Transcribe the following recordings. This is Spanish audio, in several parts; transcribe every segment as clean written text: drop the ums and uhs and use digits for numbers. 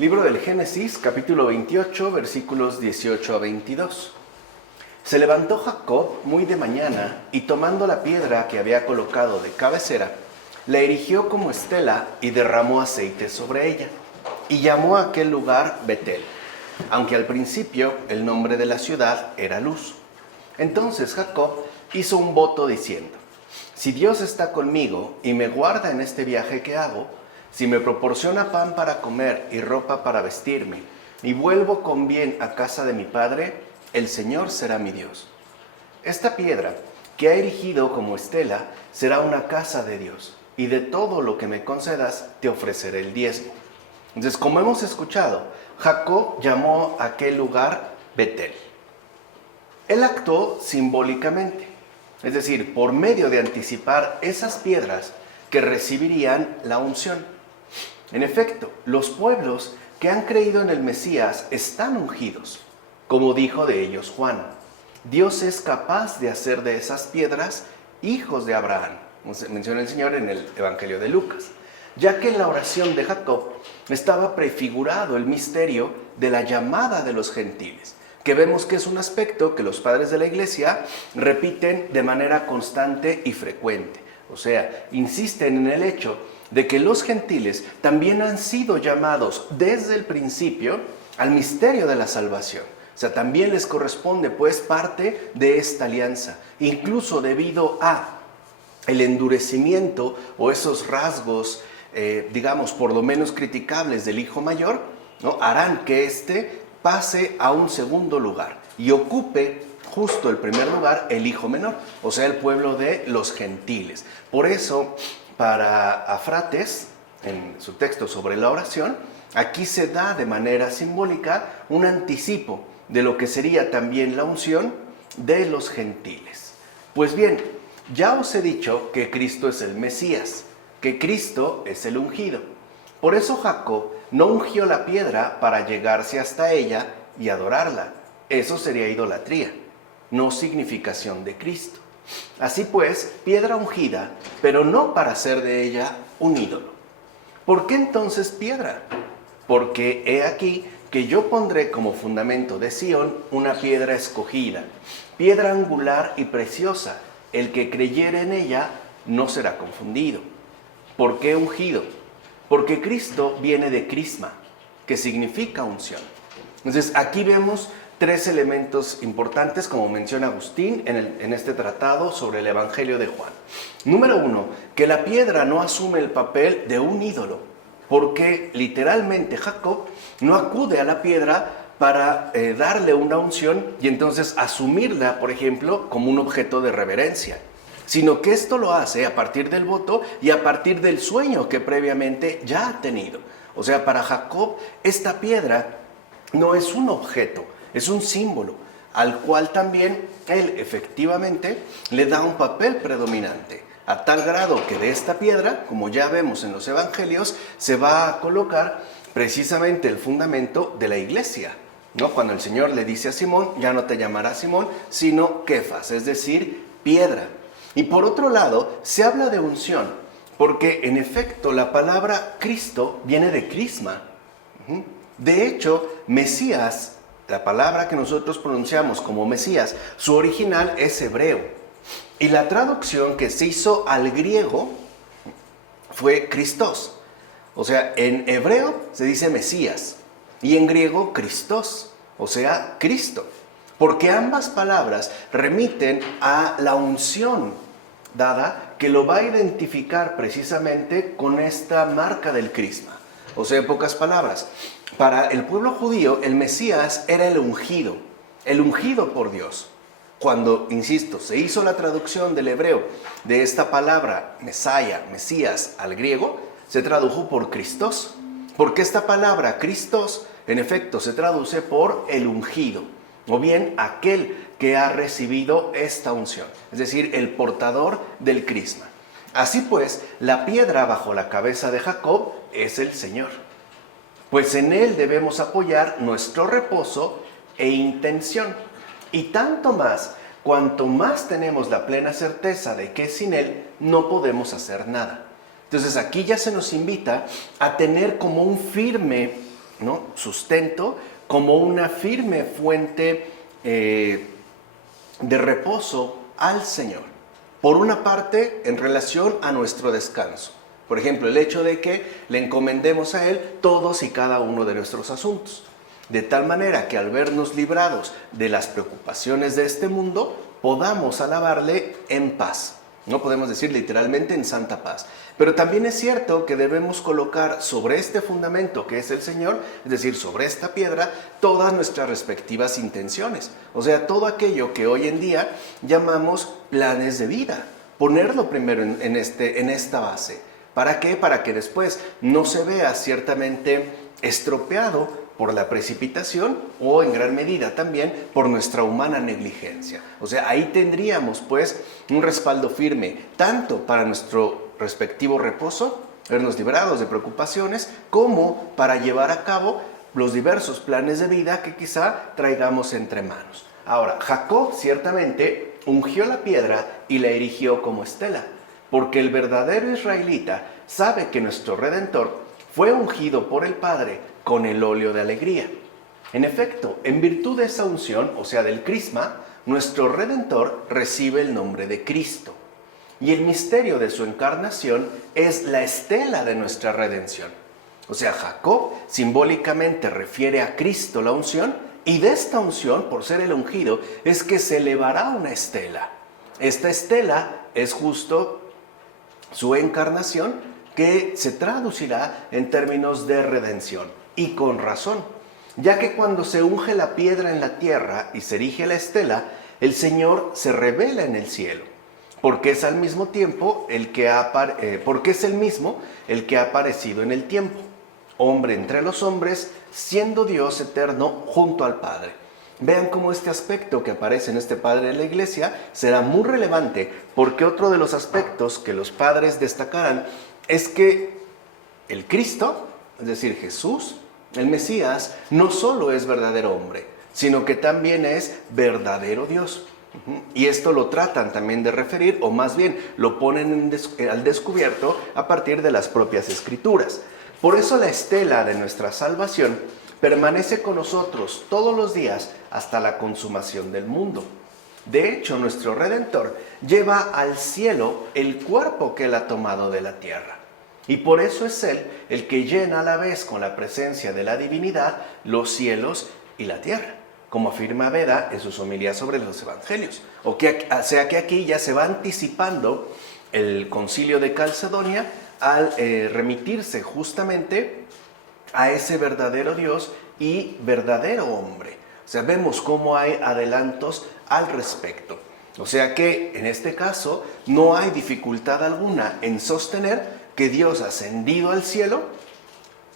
Libro del Génesis, capítulo 28, versículos 18 a 22. Se levantó Jacob muy de mañana y tomando la piedra que había colocado de cabecera, la erigió como estela y derramó aceite sobre ella. Y llamó a aquel lugar Betel, aunque al principio el nombre de la ciudad era Luz. Entonces Jacob hizo un voto diciendo: si Dios está conmigo y me guarda en este viaje que hago, si me proporciona pan para comer y ropa para vestirme, y vuelvo con bien a casa de mi padre, el Señor será mi Dios. Esta piedra que ha erigido como estela será una casa de Dios, y de todo lo que me concedas te ofreceré el diezmo. Entonces, como hemos escuchado, Jacob llamó a aquel lugar Betel. Él actuó simbólicamente, es decir, por medio de anticipar esas piedras que recibirían la unción. En efecto, los pueblos que han creído en el Mesías están ungidos, como dijo de ellos Juan. Dios es capaz de hacer de esas piedras hijos de Abraham, menciona el Señor en el Evangelio de Lucas, ya que en la oración de Jacob estaba prefigurado el misterio de la llamada de los gentiles, que vemos que es un aspecto que los padres de la iglesia repiten de manera constante y frecuente. O sea, insisten en el hecho de que los gentiles también han sido llamados desde el principio al misterio de la salvación. O sea, también les corresponde pues parte de esta alianza, incluso debido a el endurecimiento o esos rasgos, digamos, por lo menos criticables del hijo mayor, ¿no? Harán que éste pase a un segundo lugar y ocupe justo el primer lugar el hijo menor, o sea, el pueblo de los gentiles. Por eso, para Afrates, en su texto sobre la oración, aquí se da de manera simbólica un anticipo de lo que sería también la unción de los gentiles. Pues bien, ya os he dicho que Cristo es el Mesías, que Cristo es el ungido. Por eso Jacob no ungió la piedra para llegarse hasta ella y adorarla. Eso sería idolatría, no significación de Cristo. Así pues, piedra ungida, pero no para hacer de ella un ídolo. ¿Por qué entonces piedra? Porque he aquí que yo pondré como fundamento de Sión una piedra escogida, piedra angular y preciosa. El que creyere en ella no será confundido. ¿Por qué ungido? Porque Cristo viene de crisma, que significa unción. Entonces aquí vemos tres elementos importantes, como menciona Agustín en este tratado sobre el Evangelio de Juan. Número uno, que la piedra no asume el papel de un ídolo, porque literalmente Jacob no acude a la piedra para darle una unción y entonces asumirla, por ejemplo, como un objeto de reverencia, sino que esto lo hace a partir del voto y a partir del sueño que previamente ya ha tenido. O sea, para Jacob esta piedra no es un objeto, es un símbolo, al cual también él efectivamente le da un papel predominante, a tal grado que de esta piedra, como ya vemos en los evangelios, se va a colocar precisamente el fundamento de la iglesia, ¿no? Cuando el Señor le dice a Simón, ya no te llamará Simón, sino Kefas, es decir, piedra. Y por otro lado, se habla de unción, porque en efecto la palabra Cristo viene de crisma. De hecho, Mesías, la palabra que nosotros pronunciamos como Mesías, su original es hebreo. Y la traducción que se hizo al griego fue Christos. O sea, en hebreo se dice Mesías y en griego Christos, o sea, Cristo. Porque ambas palabras remiten a la unción dada que lo va a identificar precisamente con esta marca del crisma. O sea, en pocas palabras, para el pueblo judío el Mesías era el ungido por Dios. Cuando, insisto, se hizo la traducción del hebreo de esta palabra Mesaya, Mesías, al griego, se tradujo por Christos, porque esta palabra Christos, en efecto, se traduce por el ungido, o bien aquel que ha recibido esta unción, es decir, el portador del crisma. Así pues, la piedra bajo la cabeza de Jacob es el Señor, pues en Él debemos apoyar nuestro reposo e intención, y tanto más, cuanto más tenemos la plena certeza de que sin Él no podemos hacer nada. Entonces aquí ya se nos invita a tener como un firme ¿no?, sustento, como una firme fuente de reposo al Señor. Por una parte, en relación a nuestro descanso. Por ejemplo, el hecho de que le encomendemos a Él todos y cada uno de nuestros asuntos. De tal manera que al vernos librados de las preocupaciones de este mundo, podamos alabarle en paz. No podemos decir literalmente en santa paz. Pero también es cierto que debemos colocar sobre este fundamento que es el Señor, es decir, sobre esta piedra, todas nuestras respectivas intenciones. O sea, todo aquello que hoy en día llamamos planes de vida. Ponerlo primero en esta base. ¿Para qué? Para que después no se vea ciertamente estropeado por la precipitación o en gran medida también por nuestra humana negligencia. O sea, ahí tendríamos pues un respaldo firme tanto para nuestro respectivo reposo, vernos librados de preocupaciones, como para llevar a cabo los diversos planes de vida que quizá traigamos entre manos. Ahora, Jacob ciertamente ungió la piedra y la erigió como estela, porque el verdadero israelita sabe que nuestro Redentor fue ungido por el Padre con el óleo de alegría. En efecto, en virtud de esa unción, o sea, del crisma, nuestro Redentor recibe el nombre de Cristo. Y el misterio de su encarnación es la estela de nuestra redención. O sea, Jacob simbólicamente refiere a Cristo la unción, y de esta unción, por ser el ungido, es que se elevará una estela. Esta estela es justo su encarnación, que se traducirá en términos de redención. Y con razón, ya que cuando se unge la piedra en la tierra y se erige la estela, el Señor se revela en el cielo, porque es al mismo tiempo porque es el mismo el que ha aparecido en el tiempo, hombre entre los hombres, siendo Dios eterno junto al Padre. Vean cómo este aspecto que aparece en este Padre de la Iglesia será muy relevante, porque otro de los aspectos que los padres destacarán es que el Cristo, es decir, Jesús, el Mesías, no solo es verdadero hombre, sino que también es verdadero Dios. Y esto lo tratan también de referir, o más bien lo ponen al descubierto a partir de las propias Escrituras. Por eso la estela de nuestra salvación permanece con nosotros todos los días hasta la consumación del mundo. De hecho, nuestro Redentor lleva al cielo el cuerpo que Él ha tomado de la tierra. Y por eso es Él el que llena a la vez con la presencia de la divinidad los cielos y la tierra, como afirma Beda en sus homilías sobre los evangelios. O sea que aquí ya se va anticipando el concilio de Calcedonia al remitirse justamente a ese verdadero Dios y verdadero hombre. O sea, vemos cómo hay adelantos al respecto. O sea que en este caso no hay dificultad alguna en sostener que Dios ascendido al cielo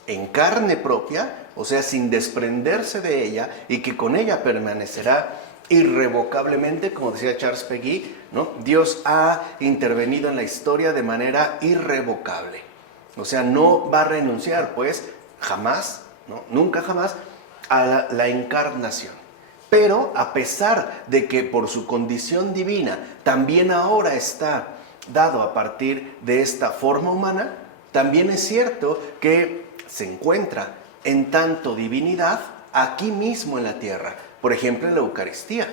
en carne propia, o sea, sin desprenderse de ella, y que con ella permanecerá irrevocablemente, como decía Charles Peguy, ¿no? Dios ha intervenido en la historia de manera irrevocable. O sea, no va a renunciar, pues, jamás, ¿no?, nunca jamás, a la encarnación. Pero a pesar de que por su condición divina también ahora está dado a partir de esta forma humana, también es cierto que se encuentra en tanto divinidad aquí mismo en la tierra, por ejemplo en la Eucaristía,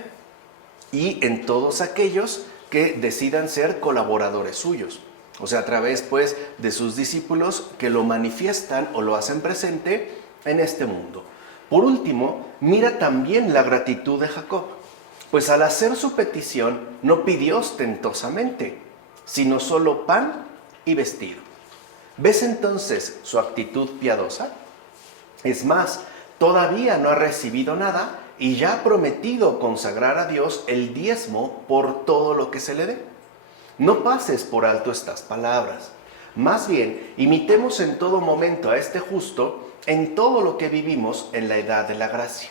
y en todos aquellos que decidan ser colaboradores suyos, o sea, a través pues de sus discípulos que lo manifiestan o lo hacen presente en este mundo. Por último, mira también la gratitud de Jacob, pues al hacer su petición no pidió ostentosamente, sino solo pan y vestido. ¿Ves entonces su actitud piadosa? Es más, todavía no ha recibido nada y ya ha prometido consagrar a Dios el diezmo por todo lo que se le dé. No pases por alto estas palabras. Más bien, imitemos en todo momento a este justo en todo lo que vivimos en la edad de la gracia.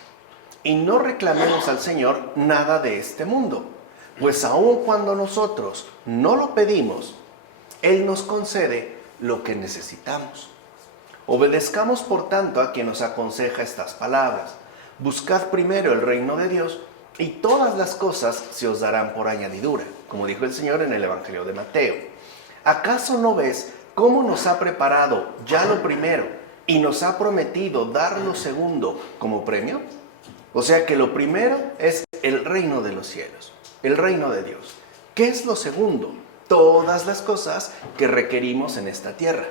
Y no reclamemos al Señor nada de este mundo, pues aun cuando nosotros no lo pedimos, Él nos concede lo que necesitamos. Obedezcamos por tanto a quien nos aconseja estas palabras. Buscad primero el reino de Dios y todas las cosas se os darán por añadidura, como dijo el Señor en el Evangelio de Mateo. ¿Acaso no ves cómo nos ha preparado ya lo primero y nos ha prometido dar lo segundo como premio. O sea que lo primero es el reino de los cielos, el reino de Dios. ¿Qué es lo segundo? Todas las cosas que requerimos en esta tierra,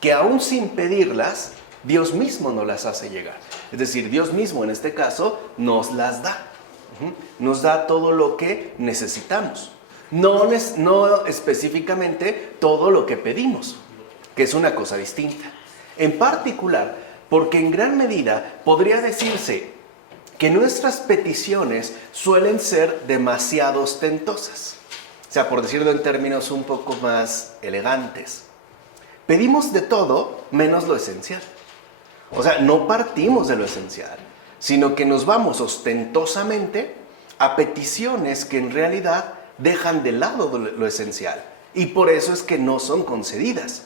que aún sin pedirlas, Dios mismo nos las hace llegar. Es decir, Dios mismo en este caso nos las da. Nos da todo lo que necesitamos. No específicamente todo lo que pedimos, que es una cosa distinta. En particular, porque en gran medida podría decirse que nuestras peticiones suelen ser demasiado ostentosas. O sea, por decirlo en términos un poco más elegantes. Pedimos de todo menos lo esencial. O sea, no partimos de lo esencial, sino que nos vamos ostentosamente a peticiones que en realidad dejan de lado lo esencial. Y por eso es que no son concedidas.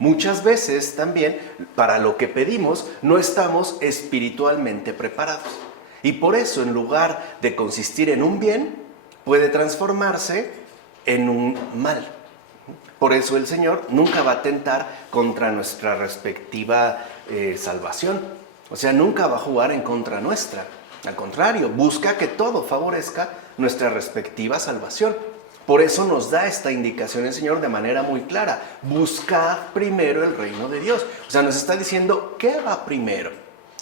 Muchas veces también para lo que pedimos no estamos espiritualmente preparados. Y por eso en lugar de consistir en un bien, puede transformarse en un mal. Por eso el Señor nunca va a atentar contra nuestra respectiva salvación. O sea, nunca va a jugar en contra nuestra. Al contrario, busca que todo favorezca nuestra respectiva salvación. Por eso nos da esta indicación el Señor de manera muy clara. Buscad primero el reino de Dios. O sea, nos está diciendo qué va primero.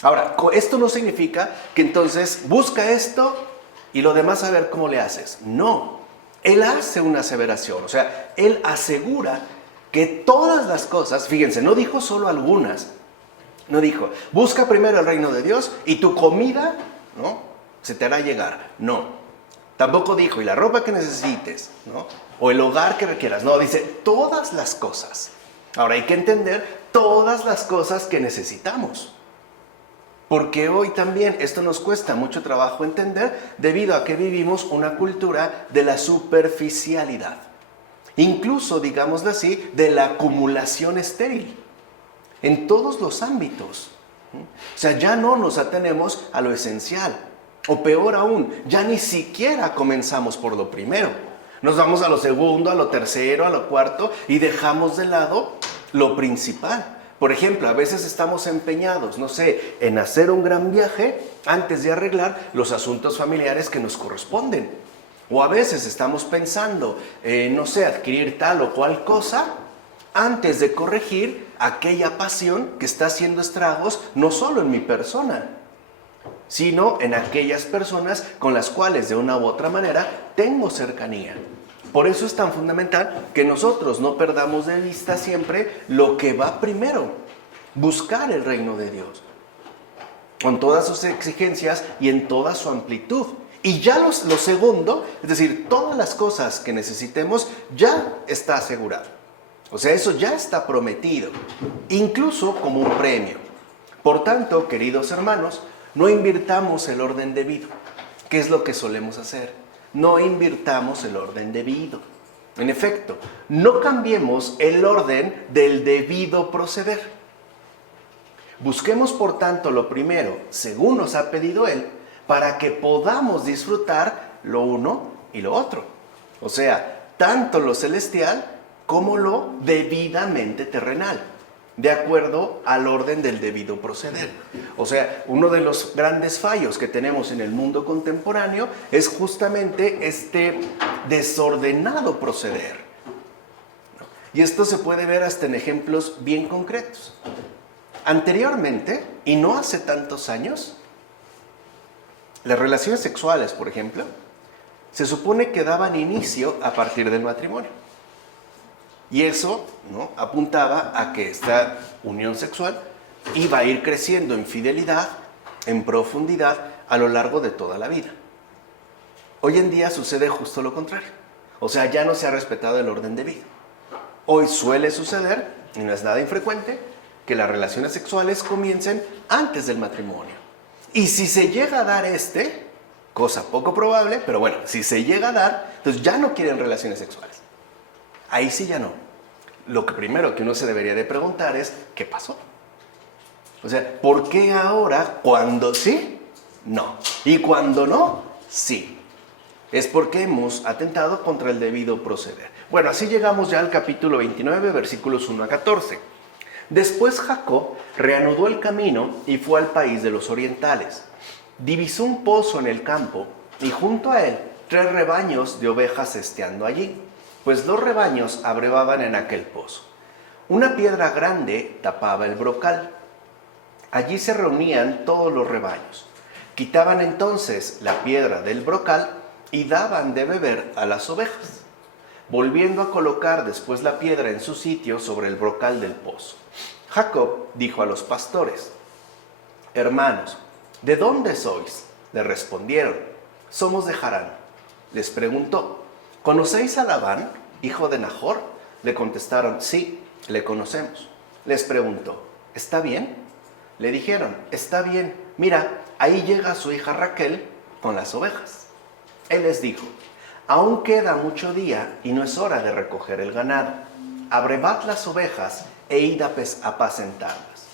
Ahora, esto no significa que entonces busca esto y lo demás a ver cómo le haces. No. Él hace una aseveración. O sea, Él asegura que todas las cosas, fíjense, no dijo solo algunas. No dijo, busca primero el reino de Dios y tu comida, ¿no?, se te hará llegar. No. Tampoco dijo, y la ropa que necesites, ¿no?, o el hogar que requieras. No, dice, todas las cosas. Ahora hay que entender todas las cosas que necesitamos. Porque hoy también esto nos cuesta mucho trabajo entender debido a que vivimos una cultura de la superficialidad. Incluso, digámoslo así, de la acumulación estéril. En todos los ámbitos. O sea, ya no nos atenemos a lo esencial. O peor aún, ya ni siquiera comenzamos por lo primero. Nos vamos a lo segundo, a lo tercero, a lo cuarto y dejamos de lado lo principal. Por ejemplo, a veces estamos empeñados, no sé, en hacer un gran viaje antes de arreglar los asuntos familiares que nos corresponden. O a veces estamos pensando, no sé, adquirir tal o cual cosa antes de corregir aquella pasión que está haciendo estragos no solo en mi persona, sino en aquellas personas con las cuales de una u otra manera tengo cercanía. Por eso es tan fundamental que nosotros no perdamos de vista siempre lo que va primero, buscar el reino de Dios, con todas sus exigencias y en toda su amplitud. Y ya lo segundo, es decir, todas las cosas que necesitemos ya está asegurado. O sea, eso ya está prometido, incluso como un premio. Por tanto, queridos hermanos, no invirtamos el orden debido. ¿Qué es lo que solemos hacer? No invirtamos el orden debido. En efecto, no cambiemos el orden del debido proceder. Busquemos, por tanto, lo primero, según nos ha pedido Él, para que podamos disfrutar lo uno y lo otro. O sea, tanto lo celestial como lo debidamente terrenal, de acuerdo al orden del debido proceder. O sea, uno de los grandes fallos que tenemos en el mundo contemporáneo es justamente este desordenado proceder. Y esto se puede ver hasta en ejemplos bien concretos. Anteriormente, y no hace tantos años, las relaciones sexuales, por ejemplo, se supone que daban inicio a partir del matrimonio. Y eso, ¿no?, apuntaba a que esta unión sexual iba a ir creciendo en fidelidad, en profundidad, a lo largo de toda la vida. Hoy en día sucede justo lo contrario. O sea, ya no se ha respetado el orden debido. Hoy suele suceder, y no es nada infrecuente, que las relaciones sexuales comiencen antes del matrimonio. Y si se llega a dar cosa poco probable, pero bueno, si se llega a dar, entonces ya no quieren relaciones sexuales. Ahí sí ya no. Lo que primero que uno se debería de preguntar es, ¿qué pasó? O sea, ¿por qué ahora, cuando sí, no? Y cuando no, sí. Es porque hemos atentado contra el debido proceder. Bueno, así llegamos ya al capítulo 29, versículos 1 a 14. Después Jacob reanudó el camino y fue al país de los orientales. Divisó un pozo en el campo y junto a él 3 rebaños de ovejas esteando allí, pues los rebaños abrevaban en aquel pozo. Una piedra grande tapaba el brocal. Allí se reunían todos los rebaños. Quitaban entonces la piedra del brocal y daban de beber a las ovejas, volviendo a colocar después la piedra en su sitio sobre el brocal del pozo. Jacob dijo a los pastores: hermanos, ¿de dónde sois? Le respondieron: somos de Harán. Les preguntó: ¿conocéis a Labán, hijo de Nahor? Le contestaron: sí, le conocemos. Les preguntó: ¿está bien? Le dijeron: está bien, mira, ahí llega su hija Raquel con las ovejas. Él les dijo: aún queda mucho día y no es hora de recoger el ganado. Abrevad las ovejas e id a apacentarlas.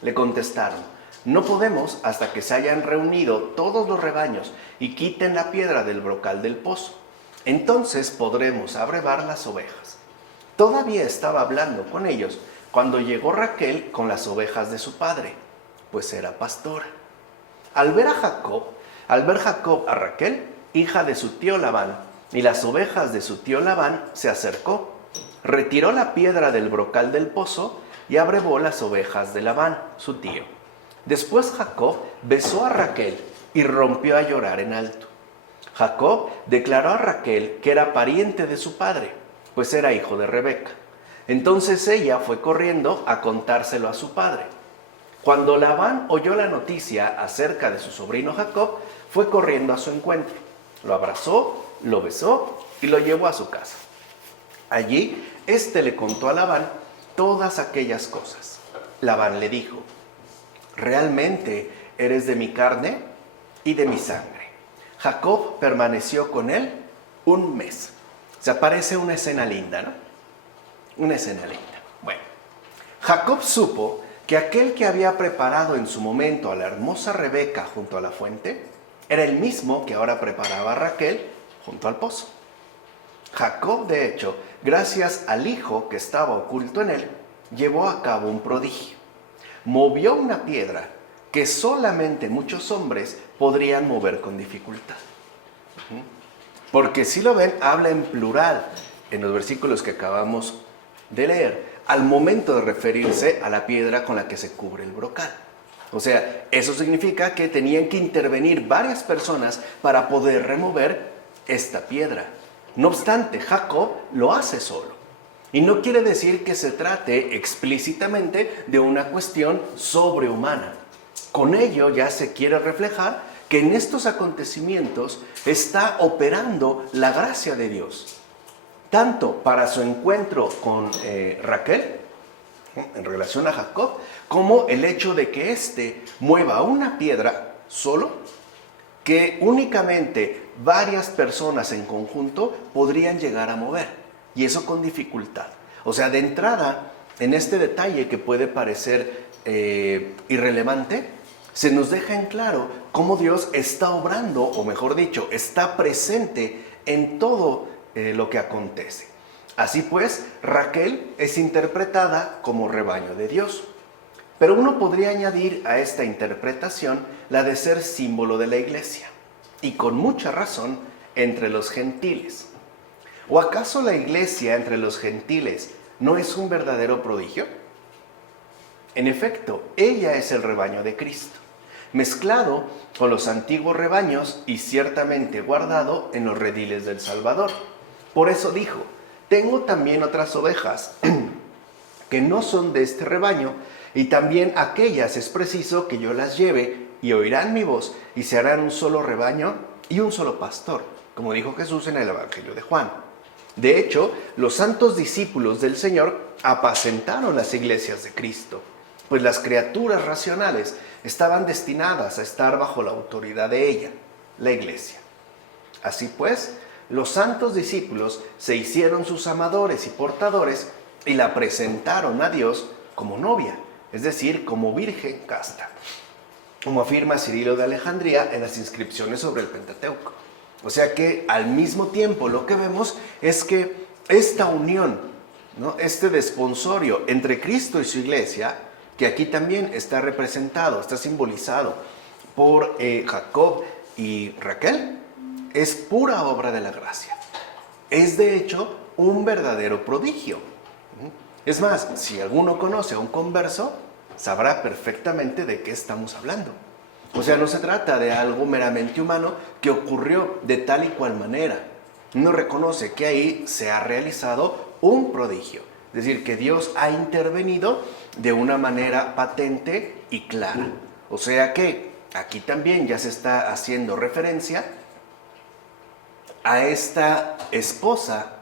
Le contestaron: no podemos hasta que se hayan reunido todos los rebaños y quiten la piedra del brocal del pozo. Entonces podremos abrevar las ovejas. Todavía estaba hablando con ellos cuando llegó Raquel con las ovejas de su padre, pues era pastora. Al ver Jacob a Raquel, hija de su tío Labán, y las ovejas de su tío Labán, se acercó, retiró la piedra del brocal del pozo y abrevó las ovejas de Labán, su tío. Después Jacob besó a Raquel y rompió a llorar en alto. Jacob declaró a Raquel que era pariente de su padre, pues era hijo de Rebeca. Entonces ella fue corriendo a contárselo a su padre. Cuando Labán oyó la noticia acerca de su sobrino Jacob, fue corriendo a su encuentro. Lo abrazó, lo besó y lo llevó a su casa. Allí, éste le contó a Labán todas aquellas cosas. Labán le dijo: realmente eres de mi carne y de mi sangre. Jacob permaneció con él 1 mes. Se parece una escena linda, ¿no? Una escena linda. Bueno, Jacob supo que aquel que había preparado en su momento a la hermosa Rebeca junto a la fuente era el mismo que ahora preparaba a Raquel junto al pozo. Jacob, de hecho, gracias al hijo que estaba oculto en él, llevó a cabo un prodigio. Movió una piedra que solamente muchos hombres podrían mover con dificultad. Porque si lo ven, habla en plural en los versículos que acabamos de leer, al momento de referirse a la piedra con la que se cubre el brocal. O sea, eso significa que tenían que intervenir varias personas para poder remover esta piedra. No obstante, Jacob lo hace solo. Y no quiere decir que se trate explícitamente de una cuestión sobrehumana. Con ello ya se quiere reflejar que en estos acontecimientos está operando la gracia de Dios, tanto para su encuentro con Raquel, en relación a Jacob, como el hecho de que éste mueva una piedra solo, que únicamente varias personas en conjunto podrían llegar a mover, y eso con dificultad. O sea, de entrada, en este detalle que puede parecer irrelevante, se nos deja en claro cómo Dios está obrando, o mejor dicho, está presente en todo lo que acontece. Así pues, Raquel es interpretada como rebaño de Dios. Pero uno podría añadir a esta interpretación la de ser símbolo de la iglesia, y con mucha razón, entre los gentiles. ¿O acaso la iglesia entre los gentiles no es un verdadero prodigio? En efecto, ella es el rebaño de Cristo, mezclado con los antiguos rebaños y ciertamente guardado en los rediles del Salvador. Por eso dijo: tengo también otras ovejas que no son de este rebaño, y también aquellas es preciso que yo las lleve, y oirán mi voz, y se harán un solo rebaño y un solo pastor, como dijo Jesús en el Evangelio de Juan. De hecho, los santos discípulos del Señor apacentaron las iglesias de Cristo, pues las criaturas racionales estaban destinadas a estar bajo la autoridad de ella, la iglesia. Así pues, los santos discípulos se hicieron sus amadores y portadores y la presentaron a Dios como novia, es decir, como virgen casta, como afirma Cirilo de Alejandría en las inscripciones sobre el Pentateuco. O sea que al mismo tiempo lo que vemos es que esta unión ¿no? Este desponsorio entre Cristo y su iglesia, que aquí también está representado, está simbolizado por Jacob y Raquel, es pura obra de la gracia. Es de hecho un verdadero prodigio. Es más, si alguno conoce a un converso, sabrá perfectamente de qué estamos hablando. O sea, no se trata de algo meramente humano que ocurrió de tal y cual manera. Uno reconoce que ahí se ha realizado un prodigio. Es decir, que Dios ha intervenido de una manera patente y clara. O sea que aquí también ya se está haciendo referencia a esta esposa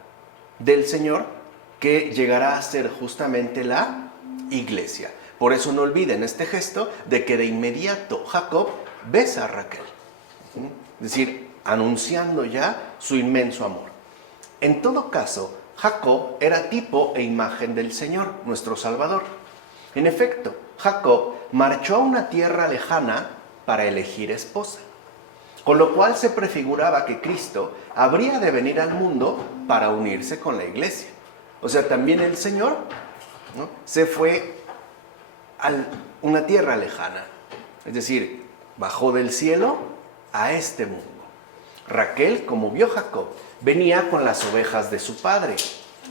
del Señor que llegará a ser justamente la iglesia. Por eso no olviden este gesto de que de inmediato Jacob besa a Raquel. Es decir, anunciando ya su inmenso amor. En todo caso, Jacob era tipo e imagen del Señor, nuestro Salvador. En efecto, Jacob marchó a una tierra lejana para elegir esposa, con lo cual se prefiguraba que Cristo habría de venir al mundo para unirse con la iglesia. O sea, también el Señor, ¿no?, se fue a una tierra lejana, es decir, bajó del cielo a este mundo. Raquel, como vio Jacob, venía con las ovejas de su padre,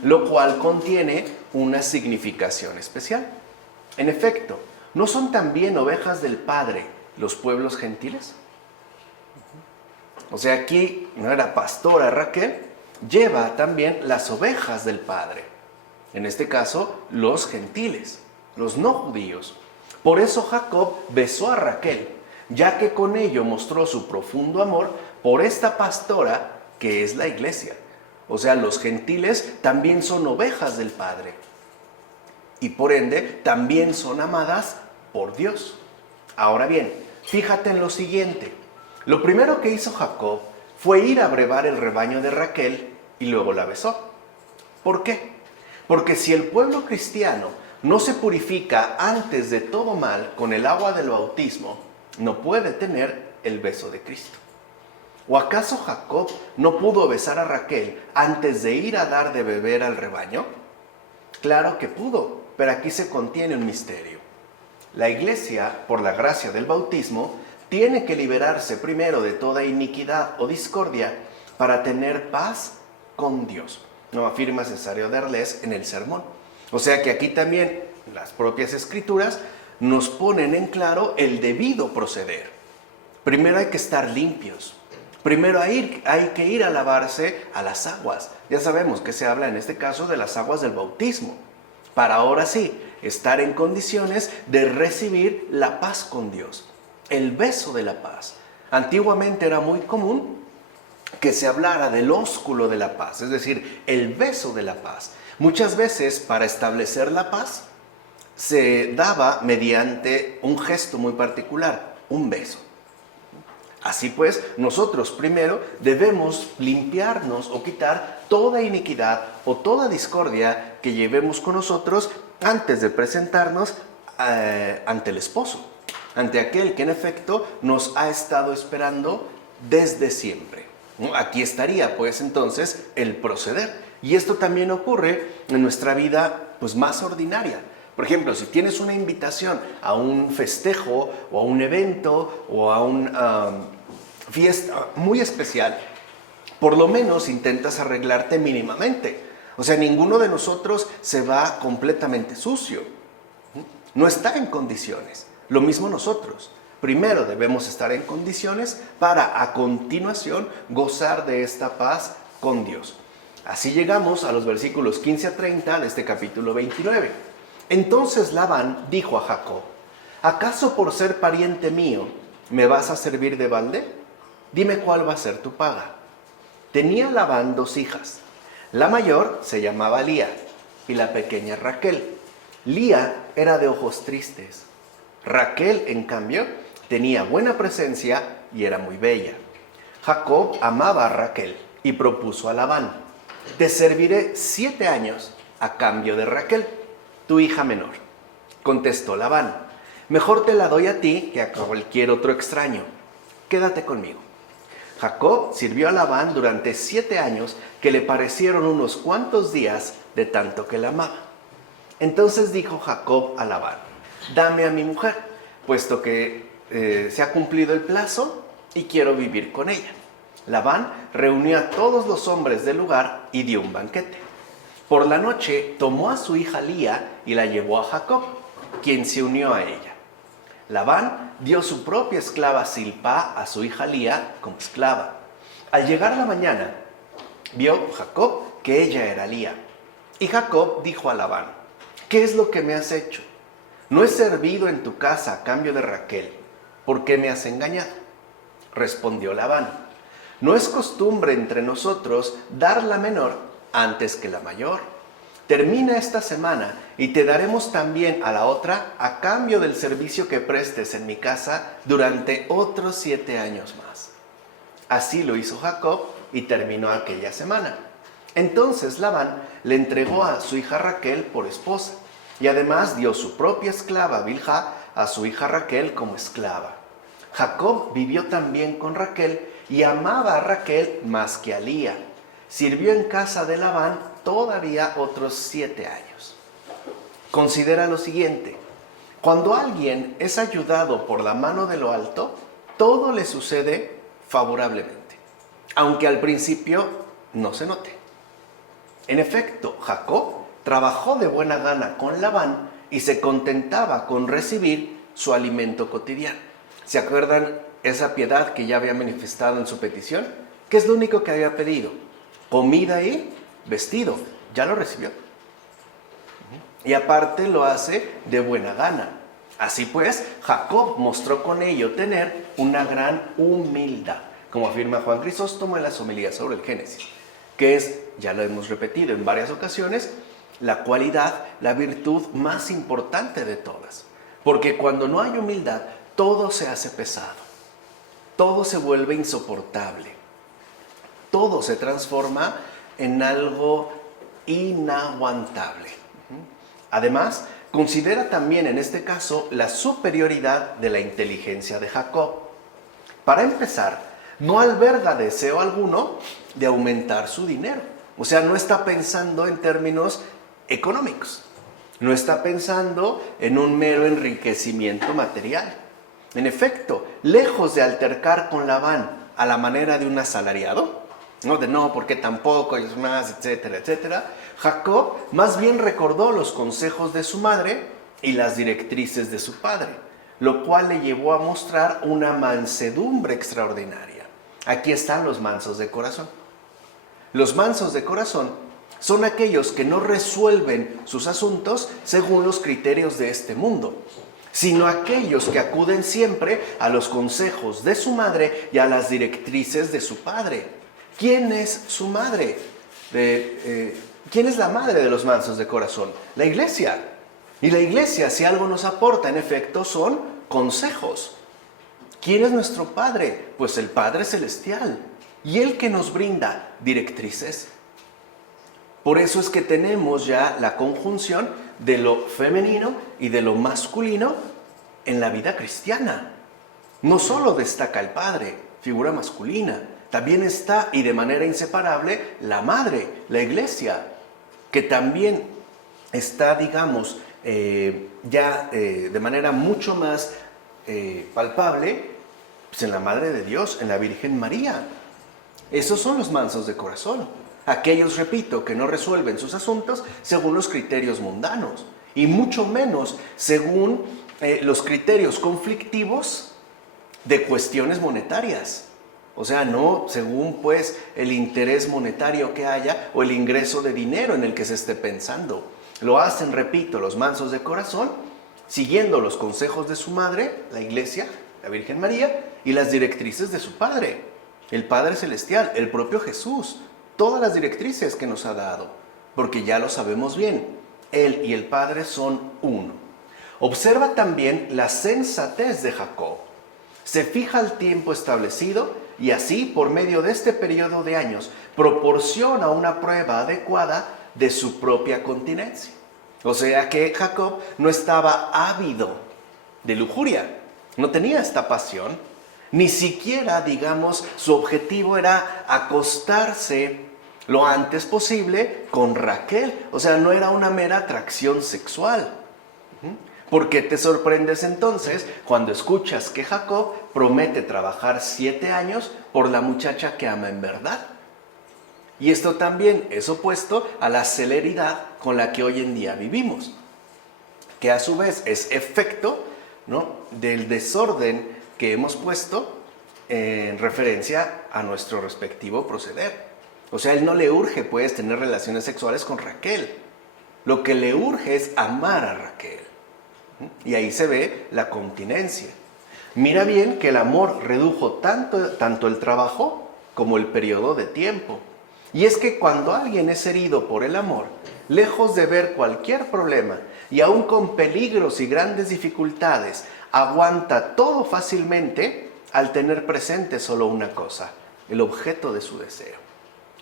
lo cual contiene una significación especial. En efecto, ¿no son también ovejas del Padre los pueblos gentiles? O sea, aquí no era pastora Raquel, lleva también las ovejas del Padre. En este caso, los gentiles, los no judíos. Por eso Jacob besó a Raquel, ya que con ello mostró su profundo amor por esta pastora que es la iglesia. O sea, los gentiles también son ovejas del Padre. Y por ende, también son amadas por Dios. Ahora bien, fíjate en lo siguiente. Lo primero que hizo Jacob fue ir a brevar el rebaño de Raquel y luego la besó. ¿Por qué? Porque si el pueblo cristiano no se purifica antes de todo mal con el agua del bautismo, no puede tener el beso de Cristo. ¿O acaso Jacob no pudo besar a Raquel antes de ir a dar de beber al rebaño? Claro que pudo, pero aquí se contiene un misterio. La iglesia, por la gracia del bautismo, tiene que liberarse primero de toda iniquidad o discordia para tener paz con Dios. No afirma Cesario de Arles en el sermón. O sea que aquí también las propias escrituras nos ponen en claro el debido proceder. Primero hay que estar limpios. Primero hay que ir a lavarse a las aguas. Ya sabemos que se habla en este caso de las aguas del bautismo. Para ahora sí, estar en condiciones de recibir la paz con Dios. El beso de la paz. Antiguamente era muy común que se hablara del ósculo de la paz, es decir, el beso de la paz. Muchas veces, para establecer la paz, se daba mediante un gesto muy particular, un beso. Así pues, nosotros primero debemos limpiarnos o quitar toda iniquidad o toda discordia que llevemos con nosotros antes de presentarnos ante el esposo, ante aquel que en efecto nos ha estado esperando desde siempre. Aquí estaría pues entonces el proceder. Y esto también ocurre en nuestra vida pues más ordinaria. Por ejemplo, si tienes una invitación a un festejo o a un evento o a una fiesta muy especial, por lo menos intentas arreglarte mínimamente. O sea, ninguno de nosotros se va completamente sucio. No está en condiciones. Lo mismo nosotros. Primero debemos estar en condiciones para a continuación gozar de esta paz con Dios. Así llegamos a los versículos 15 a 30 de este capítulo 29. Entonces Labán dijo a Jacob: ¿acaso por ser pariente mío me vas a servir de balde? Dime cuál va a ser tu paga. Tenía Labán 2 hijas. La mayor se llamaba Lía y la pequeña Raquel. Lía era de ojos tristes. Raquel, en cambio, tenía buena presencia y era muy bella. Jacob amaba a Raquel y propuso a Labán: te serviré 7 años a cambio de Raquel, tu hija menor. Contestó Labán: mejor te la doy a ti que a cualquier otro extraño. Quédate conmigo. Jacob sirvió a Labán durante 7 años, que le parecieron unos cuantos días de tanto que la amaba. Entonces dijo Jacob a Labán: dame a mi mujer, puesto que se ha cumplido el plazo y quiero vivir con ella. Labán reunió a todos los hombres del lugar y dio un banquete. Por la noche tomó a su hija Lía y la llevó a Jacob, quien se unió a ella. Labán dio su propia esclava Zilpá a su hija Lía como esclava. Al llegar la mañana, vio Jacob que ella era Lía. Y Jacob dijo a Labán: ¿qué es lo que me has hecho? No he servido en tu casa a cambio de Raquel. ¿Por qué me has engañado? Respondió Labán: no es costumbre entre nosotros dar la menor antes que la mayor. Termina esta semana y te daremos también a la otra a cambio del servicio que prestes en mi casa durante otros 7 años más. Así lo hizo Jacob y terminó aquella semana. Entonces Labán le entregó a su hija Raquel por esposa y además dio su propia esclava Bilhá a su hija Raquel como esclava. Jacob vivió también con Raquel y amaba a Raquel más que a Lía. Sirvió en casa de Labán todavía otros 7 años. Considera lo siguiente: cuando alguien es ayudado por la mano de lo alto, todo le sucede favorablemente, aunque al principio no se note. En efecto, Jacob trabajó de buena gana con Labán y se contentaba con recibir su alimento cotidiano. ¿Se acuerdan esa piedad que ya había manifestado en su petición? ¿Qué es lo único que había pedido? Comida y vestido. Ya lo recibió. Y aparte lo hace de buena gana. Así pues, Jacob mostró con ello tener una gran humildad, como afirma Juan Crisóstomo en las homilías sobre el Génesis, que es, ya lo hemos repetido en varias ocasiones, la cualidad, la virtud más importante de todas. Porque cuando no hay humildad, todo se hace pesado, todo se vuelve insoportable, todo se transforma en algo inaguantable. Además, considera también en este caso la superioridad de la inteligencia de Jacob. Para empezar, no alberga deseo alguno de aumentar su dinero. O sea, no está pensando en términos económicos. No está pensando en un mero enriquecimiento material. En efecto, lejos de altercar con Labán a la manera de un asalariado, no, porque tampoco es más, etcétera, etcétera, Jacob más bien recordó los consejos de su madre y las directrices de su padre, lo cual le llevó a mostrar una mansedumbre extraordinaria. Aquí están los mansos de corazón. Los mansos de corazón son aquellos que no resuelven sus asuntos según los criterios de este mundo, sino aquellos que acuden siempre a los consejos de su madre y a las directrices de su padre. ¿Quién es su madre? ¿Quién es la madre de los mansos de corazón? La iglesia. Y la iglesia, si algo nos aporta, en efecto, son consejos. ¿Quién es nuestro Padre? Pues el Padre Celestial. Y Él que nos brinda directrices. Por eso es que tenemos ya la conjunción de lo femenino y de lo masculino en la vida cristiana. No solo destaca el Padre, figura masculina, también está, y de manera inseparable, la madre, la iglesia, que también está, digamos, de manera mucho más palpable, pues en la Madre de Dios, en la Virgen María. Esos son los mansos de corazón. Aquellos, repito, que no resuelven sus asuntos según los criterios mundanos, y mucho menos según los criterios conflictivos de cuestiones monetarias. O sea, no según pues el interés monetario que haya o el ingreso de dinero en el que se esté pensando. Lo hacen, repito, los mansos de corazón, siguiendo los consejos de su madre, la iglesia, la Virgen María, y las directrices de su Padre, el Padre Celestial, el propio Jesús. Todas las directrices que nos ha dado, porque ya lo sabemos bien, Él y el Padre son uno. Observa también la sensatez de Jacob. Se fija el tiempo establecido y así, por medio de este periodo de años, proporciona una prueba adecuada de su propia continencia. O sea que Jacob no estaba ávido de lujuria, no tenía esta pasión, Ni siquiera, digamos, su objetivo era acostarse lo antes posible con Raquel. O sea, no era una mera atracción sexual. ¿Por qué te sorprendes entonces cuando escuchas que Jacob promete trabajar 7 años por la muchacha que ama en verdad? Y esto también es opuesto a la celeridad con la que hoy en día vivimos, que a su vez es efecto, ¿no?, del desorden que hemos puesto en referencia a nuestro respectivo proceder. O sea, él no le urge, pues, tener relaciones sexuales con Raquel. Lo que le urge es amar a Raquel. Y ahí se ve la continencia. Mira bien que el amor redujo tanto el trabajo como el periodo de tiempo. Y es que cuando alguien es herido por el amor, lejos de ver cualquier problema y aún con peligros y grandes dificultades, aguanta todo fácilmente al tener presente solo una cosa, el objeto de su deseo,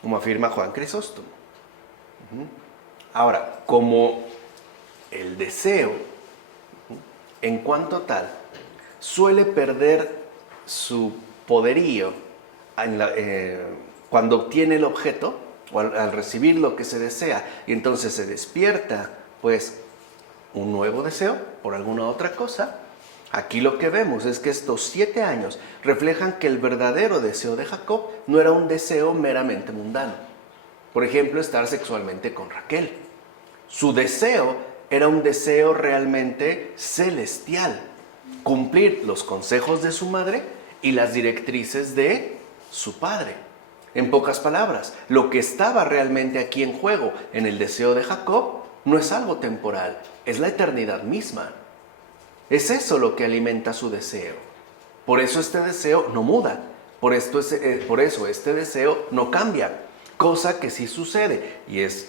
como afirma Juan Crisóstomo. Ahora, como el deseo, en cuanto tal, suele perder su poderío cuando obtiene el objeto o al recibir lo que se desea, y entonces se despierta pues un nuevo deseo por alguna otra cosa. Aquí lo que vemos es que estos 7 años reflejan que el verdadero deseo de Jacob no era un deseo meramente mundano. Por ejemplo, estar sexualmente con Raquel. Su deseo era un deseo realmente celestial, cumplir los consejos de su madre y las directrices de su padre. En pocas palabras, lo que estaba realmente aquí en juego en el deseo de Jacob no es algo temporal, es la eternidad misma. Es eso lo que alimenta su deseo. Por eso este deseo no muda, por eso este deseo no cambia, cosa que sí sucede y es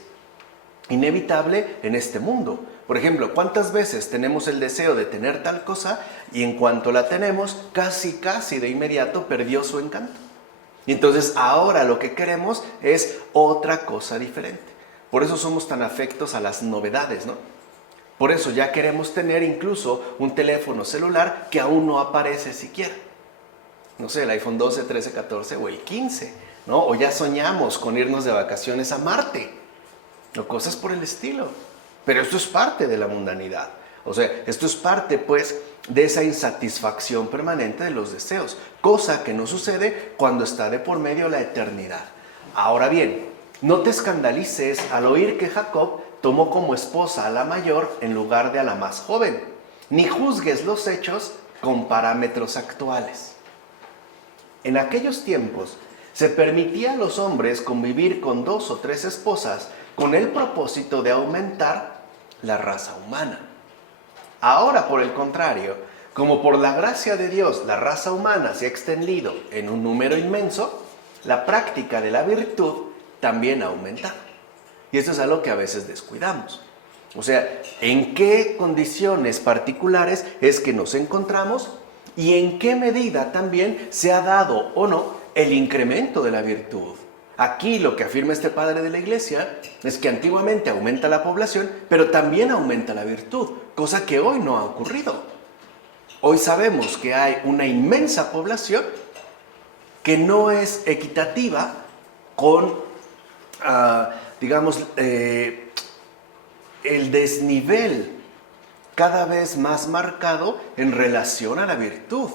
inevitable en este mundo. Por ejemplo, ¿cuántas veces tenemos el deseo de tener tal cosa y en cuanto la tenemos, casi de inmediato perdió su encanto? Y entonces ahora lo que queremos es otra cosa diferente. Por eso somos tan afectos a las novedades, ¿no? Por eso ya queremos tener incluso un teléfono celular que aún no aparece siquiera. No sé, el iPhone 12, 13, 14 o el 15, ¿no? O ya soñamos con irnos de vacaciones a Marte, o cosas por el estilo. Pero esto es parte de la mundanidad. O sea, esto es parte, pues, de esa insatisfacción permanente de los deseos, cosa que no sucede cuando está de por medio la eternidad. Ahora bien, no te escandalices al oír que Jacob tomó como esposa a la mayor en lugar de a la más joven, ni juzgues los hechos con parámetros actuales. En aquellos tiempos se permitía a los hombres convivir con 2 o 3 esposas con el propósito de aumentar la raza humana. Ahora, por el contrario, como por la gracia de Dios la raza humana se ha extendido en un número inmenso, la práctica de la virtud también ha aumentado. Y eso es algo que a veces descuidamos. O sea, ¿en qué condiciones particulares es que nos encontramos y en qué medida también se ha dado o no el incremento de la virtud? Aquí lo que afirma este padre de la iglesia es que antiguamente aumenta la población, pero también aumenta la virtud, cosa que hoy no ha ocurrido. Hoy sabemos que hay una inmensa población que no es equitativa con, el desnivel cada vez más marcado en relación a la virtud.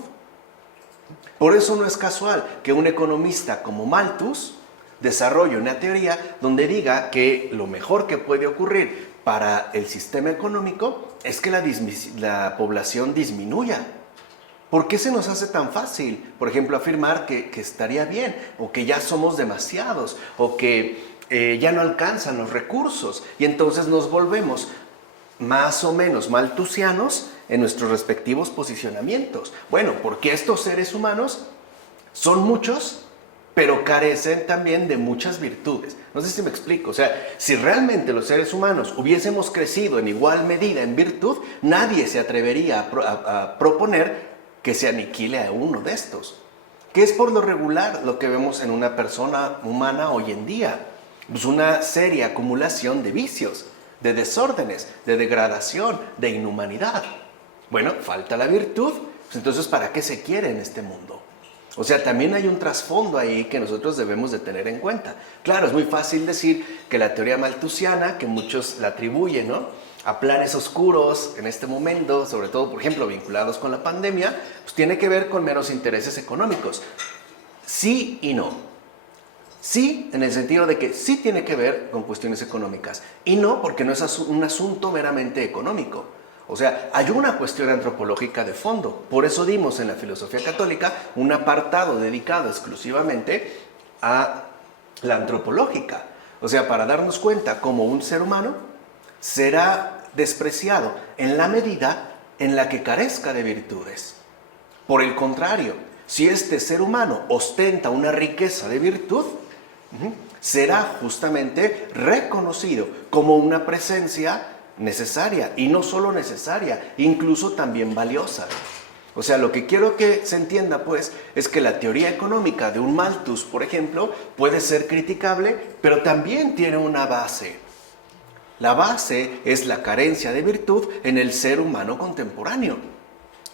Por eso no es casual que un economista como Malthus desarrolle una teoría donde diga que lo mejor que puede ocurrir para el sistema económico es que la población disminuya. ¿Por qué se nos hace tan fácil, por ejemplo, afirmar que estaría bien, o que ya somos demasiados, o que ya no alcanzan los recursos, y entonces nos volvemos más o menos malthusianos en nuestros respectivos posicionamientos? Bueno, porque estos seres humanos son muchos, pero carecen también de muchas virtudes. No sé si me explico. O sea, si realmente los seres humanos hubiésemos crecido en igual medida en virtud, nadie se atrevería a proponer que se aniquile a uno de estos, que es por lo regular lo que vemos en una persona humana hoy en día. Pues una seria acumulación de vicios, de desórdenes, de degradación, de inhumanidad. Bueno, falta la virtud, pues entonces ¿para qué se quiere en este mundo? O sea, también hay un trasfondo ahí que nosotros debemos de tener en cuenta. Claro, es muy fácil decir que la teoría malthusiana, que muchos la atribuyen, ¿no?, a planes oscuros en este momento, sobre todo, por ejemplo, vinculados con la pandemia, pues tiene que ver con meros intereses económicos. Sí y no. Sí, en el sentido de que sí tiene que ver con cuestiones económicas. Y no, porque no es un asunto meramente económico. O sea, hay una cuestión antropológica de fondo. Por eso dimos en la filosofía católica un apartado dedicado exclusivamente a la antropológica. O sea, para darnos cuenta cómo un ser humano será despreciado en la medida en la que carezca de virtudes. Por el contrario, si este ser humano ostenta una riqueza de virtud, será justamente reconocido como una presencia necesaria, y no solo necesaria, incluso también valiosa. O sea, lo que quiero que se entienda, pues, es que la teoría económica de un Malthus, por ejemplo, puede ser criticable, pero también tiene una base. La base es la carencia de virtud en el ser humano contemporáneo.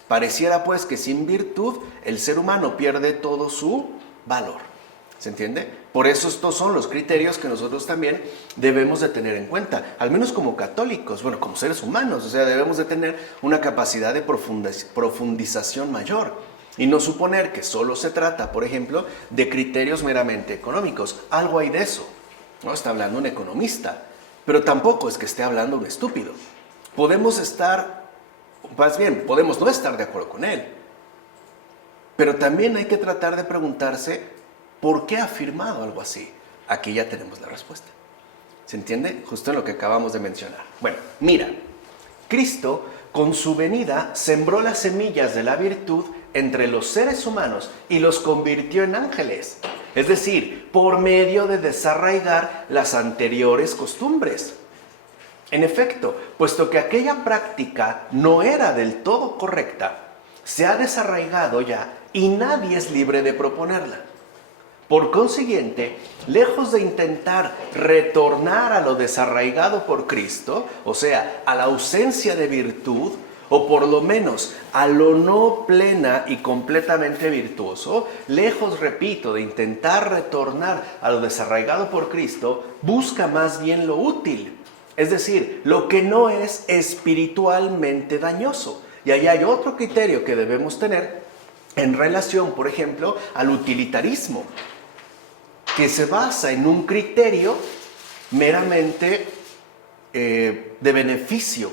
Pareciera, pues, que sin virtud el ser humano pierde todo su valor. ¿Se entiende? Por eso estos son los criterios que nosotros también debemos de tener en cuenta, al menos como católicos, bueno, como seres humanos. O sea, debemos de tener una capacidad de profundización mayor y no suponer que solo se trata, por ejemplo, de criterios meramente económicos. Algo hay de eso, ¿no? Está hablando un economista, pero tampoco es que esté hablando un estúpido. Podemos estar, más bien, podemos no estar de acuerdo con él, pero también hay que tratar de preguntarse ¿por qué ha afirmado algo así? Aquí ya tenemos la respuesta. ¿Se entiende? Justo en lo que acabamos de mencionar. Bueno, mira, Cristo con su venida sembró las semillas de la virtud entre los seres humanos y los convirtió en ángeles. Es decir, por medio de desarraigar las anteriores costumbres. En efecto, puesto que aquella práctica no era del todo correcta, se ha desarraigado ya y nadie es libre de proponerla. Por consiguiente, lejos de intentar retornar a lo desarraigado por Cristo, o sea, a la ausencia de virtud, o por lo menos a lo no plena y completamente virtuoso, lejos, repito, de intentar retornar a lo desarraigado por Cristo, busca más bien lo útil, es decir, lo que no es espiritualmente dañoso. Y ahí hay otro criterio que debemos tener en relación, por ejemplo, al utilitarismo, que se basa en un criterio meramente de beneficio,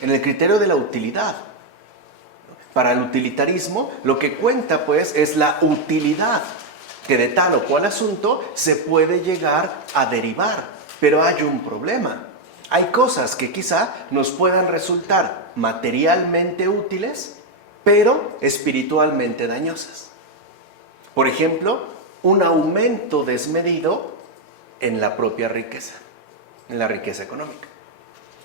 en el criterio de la utilidad. Para el utilitarismo, lo que cuenta, pues, es la utilidad, que de tal o cual asunto se puede llegar a derivar. Pero hay un problema. Hay cosas que quizá nos puedan resultar materialmente útiles, pero espiritualmente dañosas. Por ejemplo, un aumento desmedido en la propia riqueza, en la riqueza económica.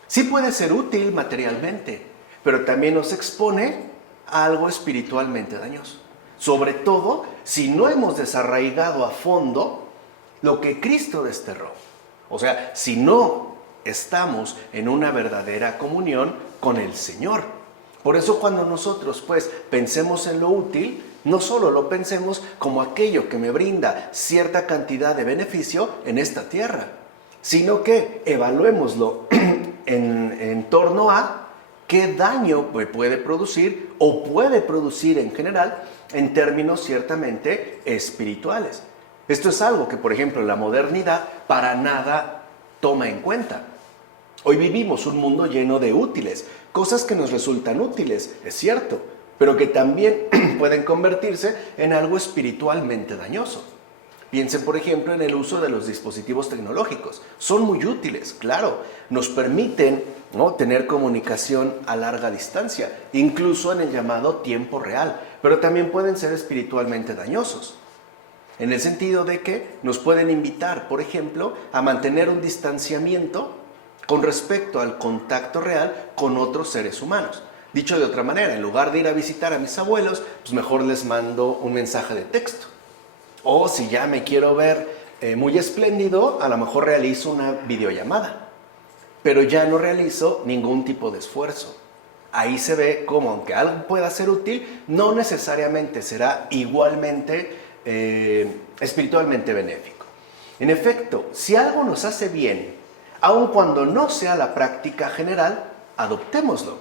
Sí puede ser útil materialmente, pero también nos expone a algo espiritualmente dañoso. Sobre todo si no hemos desarraigado a fondo lo que Cristo desterró. O sea, si no estamos en una verdadera comunión con el Señor. Por eso cuando nosotros, pues, pensemos en lo útil, no solo lo pensemos como aquello que me brinda cierta cantidad de beneficio en esta tierra, sino que evaluémoslo en torno a qué daño puede producir o puede producir en general en términos ciertamente espirituales. Esto es algo que, por ejemplo, la modernidad para nada toma en cuenta. Hoy vivimos un mundo lleno de útiles, cosas que nos resultan útiles, es cierto, pero que también pueden convertirse en algo espiritualmente dañoso. Piensen, por ejemplo, en el uso de los dispositivos tecnológicos. Son muy útiles, claro. Nos permiten, ¿no?, tener comunicación a larga distancia, incluso en el llamado tiempo real, pero también pueden ser espiritualmente dañosos. En el sentido de que nos pueden invitar, por ejemplo, a mantener un distanciamiento con respecto al contacto real con otros seres humanos. Dicho de otra manera, en lugar de ir a visitar a mis abuelos, pues mejor les mando un mensaje de texto. O si ya me quiero ver muy espléndido, a lo mejor realizo una videollamada. Pero ya no realizo ningún tipo de esfuerzo. ahí se ve cómo, aunque algo pueda ser útil, no necesariamente será igualmente espiritualmente benéfico. En efecto, si algo nos hace bien, aun cuando no sea la práctica general, adoptémoslo.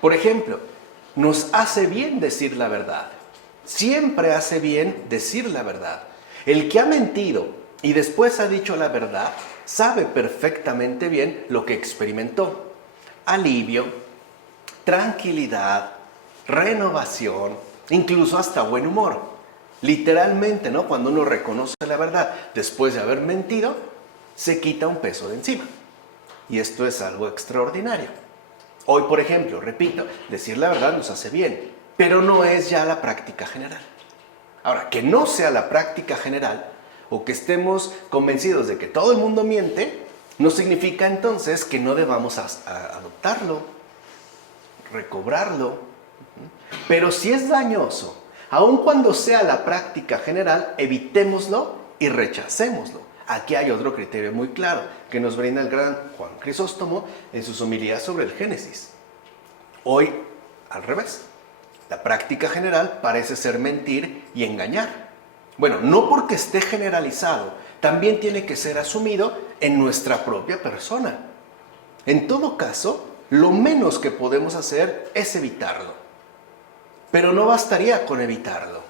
Por ejemplo, nos hace bien decir la verdad. Siempre hace bien decir la verdad. El que ha mentido y después ha dicho la verdad, sabe perfectamente bien lo que experimentó. Alivio, tranquilidad, renovación, incluso hasta buen humor. Literalmente, ¿no? Cuando uno reconoce la verdad después de haber mentido, se quita un peso de encima. Y esto es algo extraordinario. Hoy, por ejemplo, repito, decir la verdad nos hace bien, pero no es ya la práctica general. Ahora, que no sea la práctica general o que estemos convencidos de que todo el mundo miente, no significa entonces que no debamos adoptarlo, recobrarlo. Pero si es dañoso, aun cuando sea la práctica general, evitémoslo y rechacémoslo. Aquí hay otro criterio muy claro que nos brinda el gran Juan Crisóstomo en sus homilías sobre el Génesis. Hoy, al revés, la práctica general parece ser mentir y engañar. Bueno, no porque esté generalizado, también tiene que ser asumido en nuestra propia persona. En todo caso, lo menos que podemos hacer es evitarlo. Pero no bastaría con evitarlo,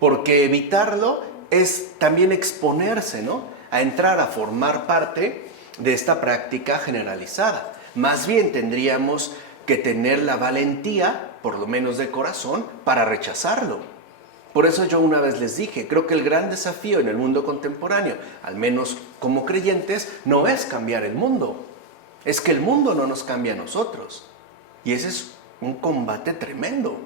porque evitarlo es también exponerse, ¿no?, a entrar a formar parte de esta práctica generalizada. Más bien tendríamos que tener la valentía, por lo menos de corazón, para rechazarlo. Por eso yo una vez les dije, creo que el gran desafío en el mundo contemporáneo, al menos como creyentes, no es cambiar el mundo, es que el mundo no nos cambia a nosotros. Y ese es un combate tremendo,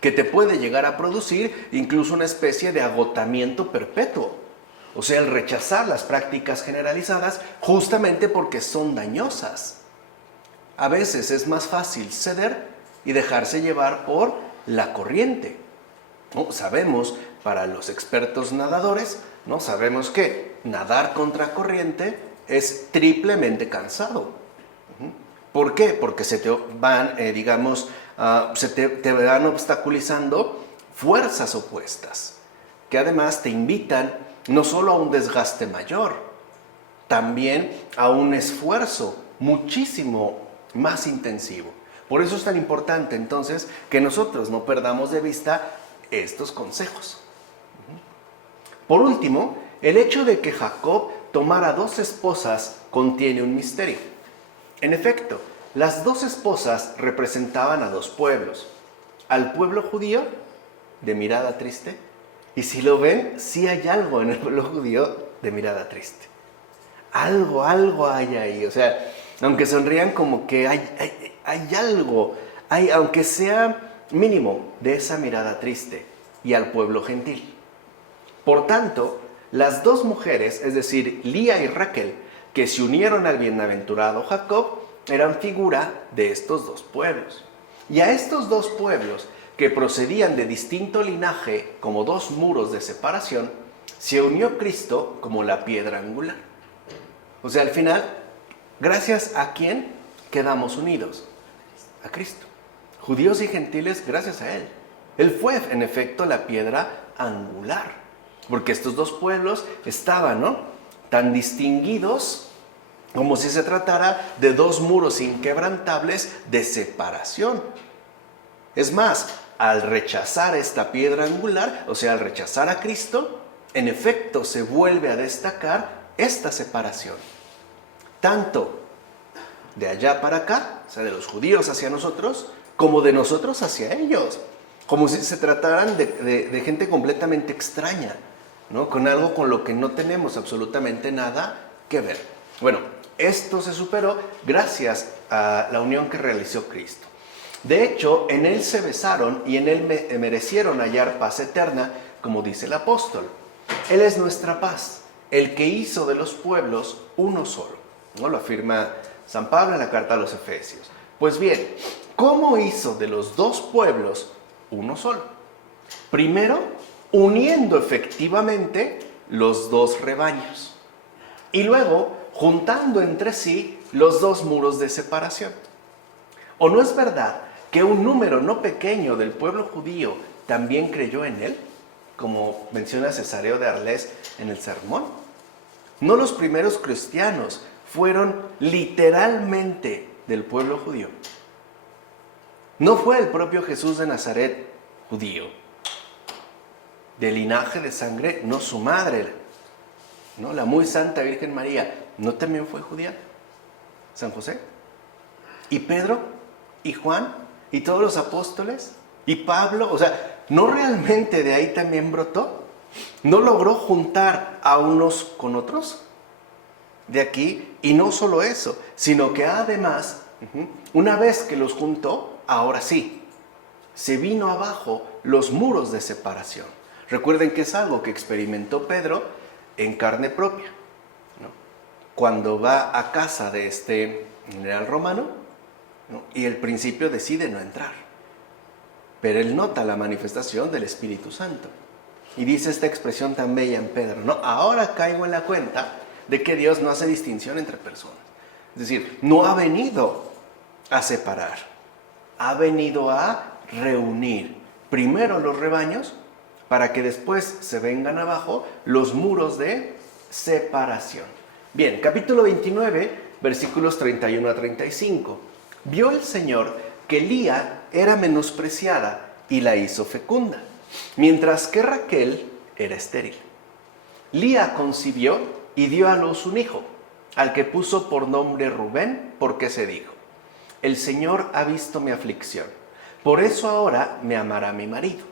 que te puede llegar a producir incluso una especie de agotamiento perpetuo. O sea, el rechazar las prácticas generalizadas justamente porque son dañosas. A veces es más fácil ceder y dejarse llevar por la corriente. ¿No? Sabemos, para los expertos nadadores, ¿no?, sabemos que nadar contra corriente es triplemente cansado. ¿Por qué? Porque se te van, te van obstaculizando fuerzas opuestas, que además te invitan no solo a un desgaste mayor, también a un esfuerzo muchísimo más intensivo. Por eso es tan importante entonces que nosotros no perdamos de vista estos consejos. Por último, el hecho de que Jacob tomara 2 esposas contiene un misterio. En efecto, las 2 esposas representaban a 2 pueblos. Al pueblo judío, de mirada triste, y si lo ven, sí hay algo en el pueblo judío de mirada triste. Algo hay ahí. O sea, aunque sonrían, como que hay algo, aunque sea mínimo, de esa mirada triste, y al pueblo gentil. Por tanto, las 2 mujeres, es decir, Lía y Raquel, que se unieron al bienaventurado Jacob, eran figura de estos 2 pueblos. Y a estos 2 pueblos, que procedían de distinto linaje como 2 muros de separación, se unió Cristo como la piedra angular. O sea, al final, ¿gracias a quién quedamos unidos? A Cristo. Judíos y gentiles, gracias a Él. Él fue, en efecto, la piedra angular. Porque estos 2 pueblos estaban, ¿no?, tan distinguidos como si se tratara de 2 muros inquebrantables de separación. Es más, al rechazar esta piedra angular, o sea, al rechazar a Cristo, en efecto se vuelve a destacar esta separación. Tanto de allá para acá, o sea, de los judíos hacia nosotros, como de nosotros hacia ellos. Como si se trataran de gente completamente extraña, ¿no?, con algo con lo que no tenemos absolutamente nada que ver. Bueno, esto se superó gracias a la unión que realizó Cristo. De hecho, en Él se besaron y en Él merecieron hallar paz eterna, como dice el apóstol. Él es nuestra paz, el que hizo de los pueblos uno solo, ¿no? Lo afirma San Pablo en la carta a los Efesios. Pues bien, ¿cómo hizo de los 2 pueblos uno solo? Primero, uniendo efectivamente los 2 rebaños. Y luego, juntando entre sí los 2 muros de separación. ¿O no es verdad que un número no pequeño del pueblo judío también creyó en él? Como menciona Cesareo de Arles en el sermón. ¿No los primeros cristianos fueron literalmente del pueblo judío? ¿No fue el propio Jesús de Nazaret judío? De linaje de sangre, no su madre, ¿no? La muy santa Virgen María, ¿no también fue judía? ¿San José? ¿Y Pedro? ¿Y Juan? ¿Y todos los apóstoles? ¿Y Pablo? O sea, ¿no realmente de ahí también brotó? ¿No logró juntar a unos con otros? De aquí, y no solo eso, sino que además, una vez que los juntó, ahora sí, se vino abajo los muros de separación. Recuerden que es algo que experimentó Pedro en carne propia, ¿no? Cuando va a casa de este general romano, ¿no? Y el principio decide no entrar. Pero él nota la manifestación del Espíritu Santo. Y dice esta expresión tan bella en Pedro, ¿no? Ahora caigo en la cuenta de que Dios no hace distinción entre personas. Es decir, no ha venido a separar, ha venido a reunir primero los rebaños para que después se vengan abajo los muros de separación. Bien, capítulo 29, versículos 31 a 35. Vio el Señor que Lía era menospreciada y la hizo fecunda, mientras que Raquel era estéril. Lía concibió y dio a luz un hijo, al que puso por nombre Rubén, porque se dijo: el Señor ha visto mi aflicción, por eso ahora me amará mi marido.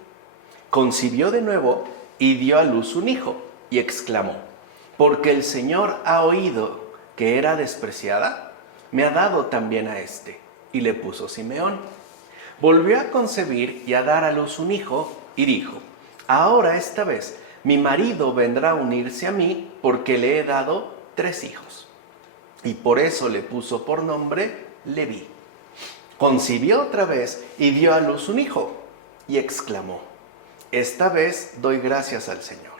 Concibió de nuevo y dio a luz un hijo, y exclamó: porque el Señor ha oído que era despreciada, me ha dado también a este, y le puso Simeón. Volvió a concebir y a dar a luz un hijo, y dijo: ahora esta vez mi marido vendrá a unirse a mí, porque le he dado 3 hijos. Y por eso le puso por nombre Leví. Concibió otra vez y dio a luz un hijo, y exclamó: esta vez doy gracias al Señor.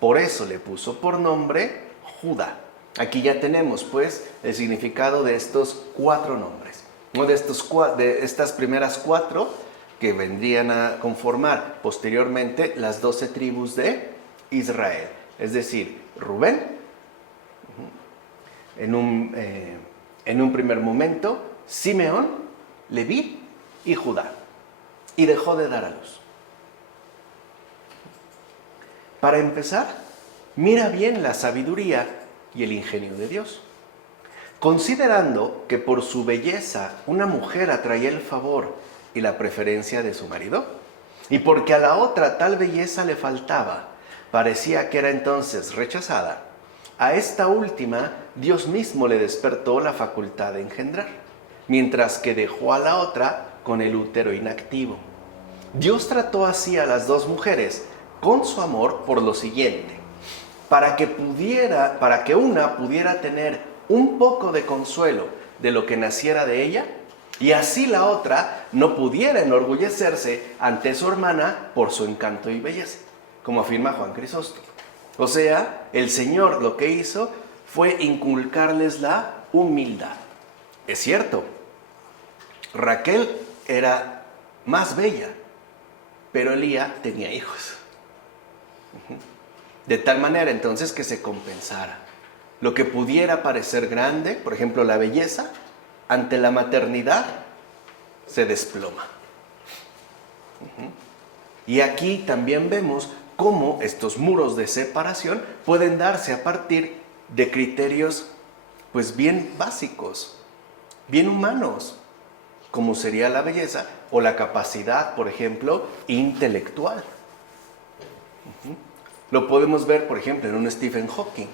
Por eso le puso por nombre Judá. Aquí ya tenemos pues el significado de estos 4 nombres, ¿no? De estas primeras 4 que vendrían a conformar posteriormente las 12 tribus de Israel. Es decir, Rubén, en un primer momento, Simeón, Leví y Judá. Y dejó de dar a luz. Para empezar, mira bien la sabiduría y el ingenio de Dios. Considerando que por su belleza una mujer atraía el favor y la preferencia de su marido, y porque a la otra tal belleza le faltaba, parecía que era entonces rechazada, a esta última Dios mismo le despertó la facultad de engendrar, mientras que dejó a la otra con el útero inactivo. Dios trató así a las 2 mujeres con su amor por lo siguiente: para que una pudiera tener un poco de consuelo de lo que naciera de ella, y así la otra no pudiera enorgullecerse ante su hermana por su encanto y belleza, como afirma Juan Crisóstomo. O sea, el Señor lo que hizo fue inculcarles la humildad. Es cierto, Raquel era más bella, pero Lía tenía hijos. De tal manera entonces que se compensara. Lo que pudiera parecer grande, por ejemplo la belleza, ante la maternidad se desploma. Y aquí también vemos cómo estos muros de separación pueden darse a partir de criterios pues bien básicos, bien humanos, como sería la belleza o la capacidad, por ejemplo, intelectual. Lo podemos ver, por ejemplo, en un Stephen Hawking,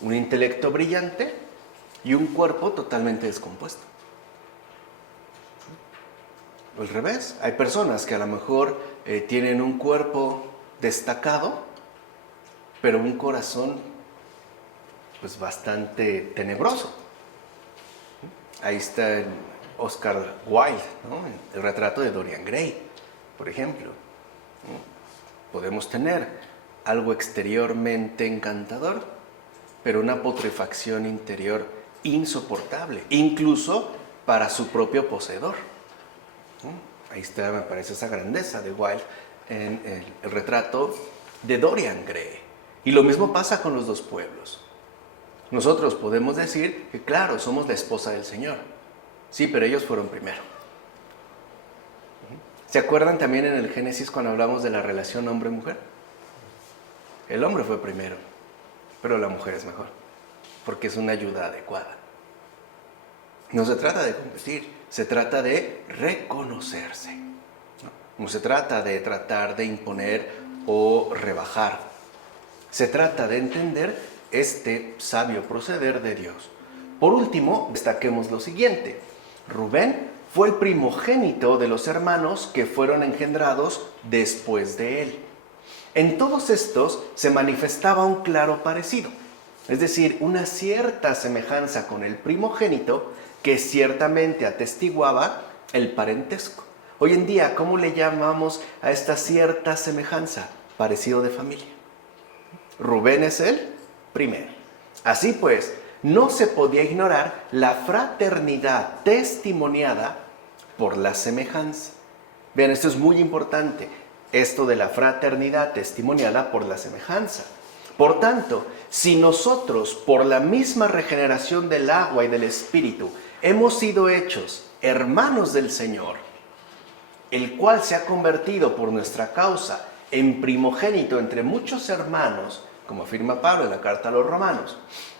un intelecto brillante y un cuerpo totalmente descompuesto. Al revés, hay personas que a lo mejor tienen un cuerpo destacado, pero un corazón pues bastante tenebroso. Ahí está Oscar Wilde, ¿no? El retrato de Dorian Gray, por ejemplo. Podemos tener algo exteriormente encantador, pero una putrefacción interior insoportable, incluso para su propio poseedor. Ahí está, me parece, esa grandeza de Wilde en el retrato de Dorian Gray. Y lo mismo pasa con los dos pueblos. Nosotros podemos decir que, claro, somos la esposa del Señor. Sí, pero ellos fueron primero. ¿Se acuerdan también en el Génesis cuando hablamos de la relación hombre-mujer? El hombre fue primero, pero la mujer es mejor, porque es una ayuda adecuada. No se trata de competir, se trata de reconocerse. No se trata de tratar de imponer o rebajar. Se trata de entender este sabio proceder de Dios. Por último, destaquemos lo siguiente. Rubén fue el primogénito de los hermanos que fueron engendrados después de él. En todos estos se manifestaba un claro parecido, es decir, una cierta semejanza con el primogénito que ciertamente atestiguaba el parentesco. Hoy en día, ¿cómo le llamamos a esta cierta semejanza? Parecido de familia. Rubén es el primero. Así pues, no se podía ignorar la fraternidad testimoniada por la semejanza. Vean, esto es muy importante, esto de la fraternidad testimoniada por la semejanza. Por tanto, si nosotros, por la misma regeneración del agua y del Espíritu, hemos sido hechos hermanos del Señor, el cual se ha convertido por nuestra causa en primogénito entre muchos hermanos, como afirma Pablo en la carta a los Romanos,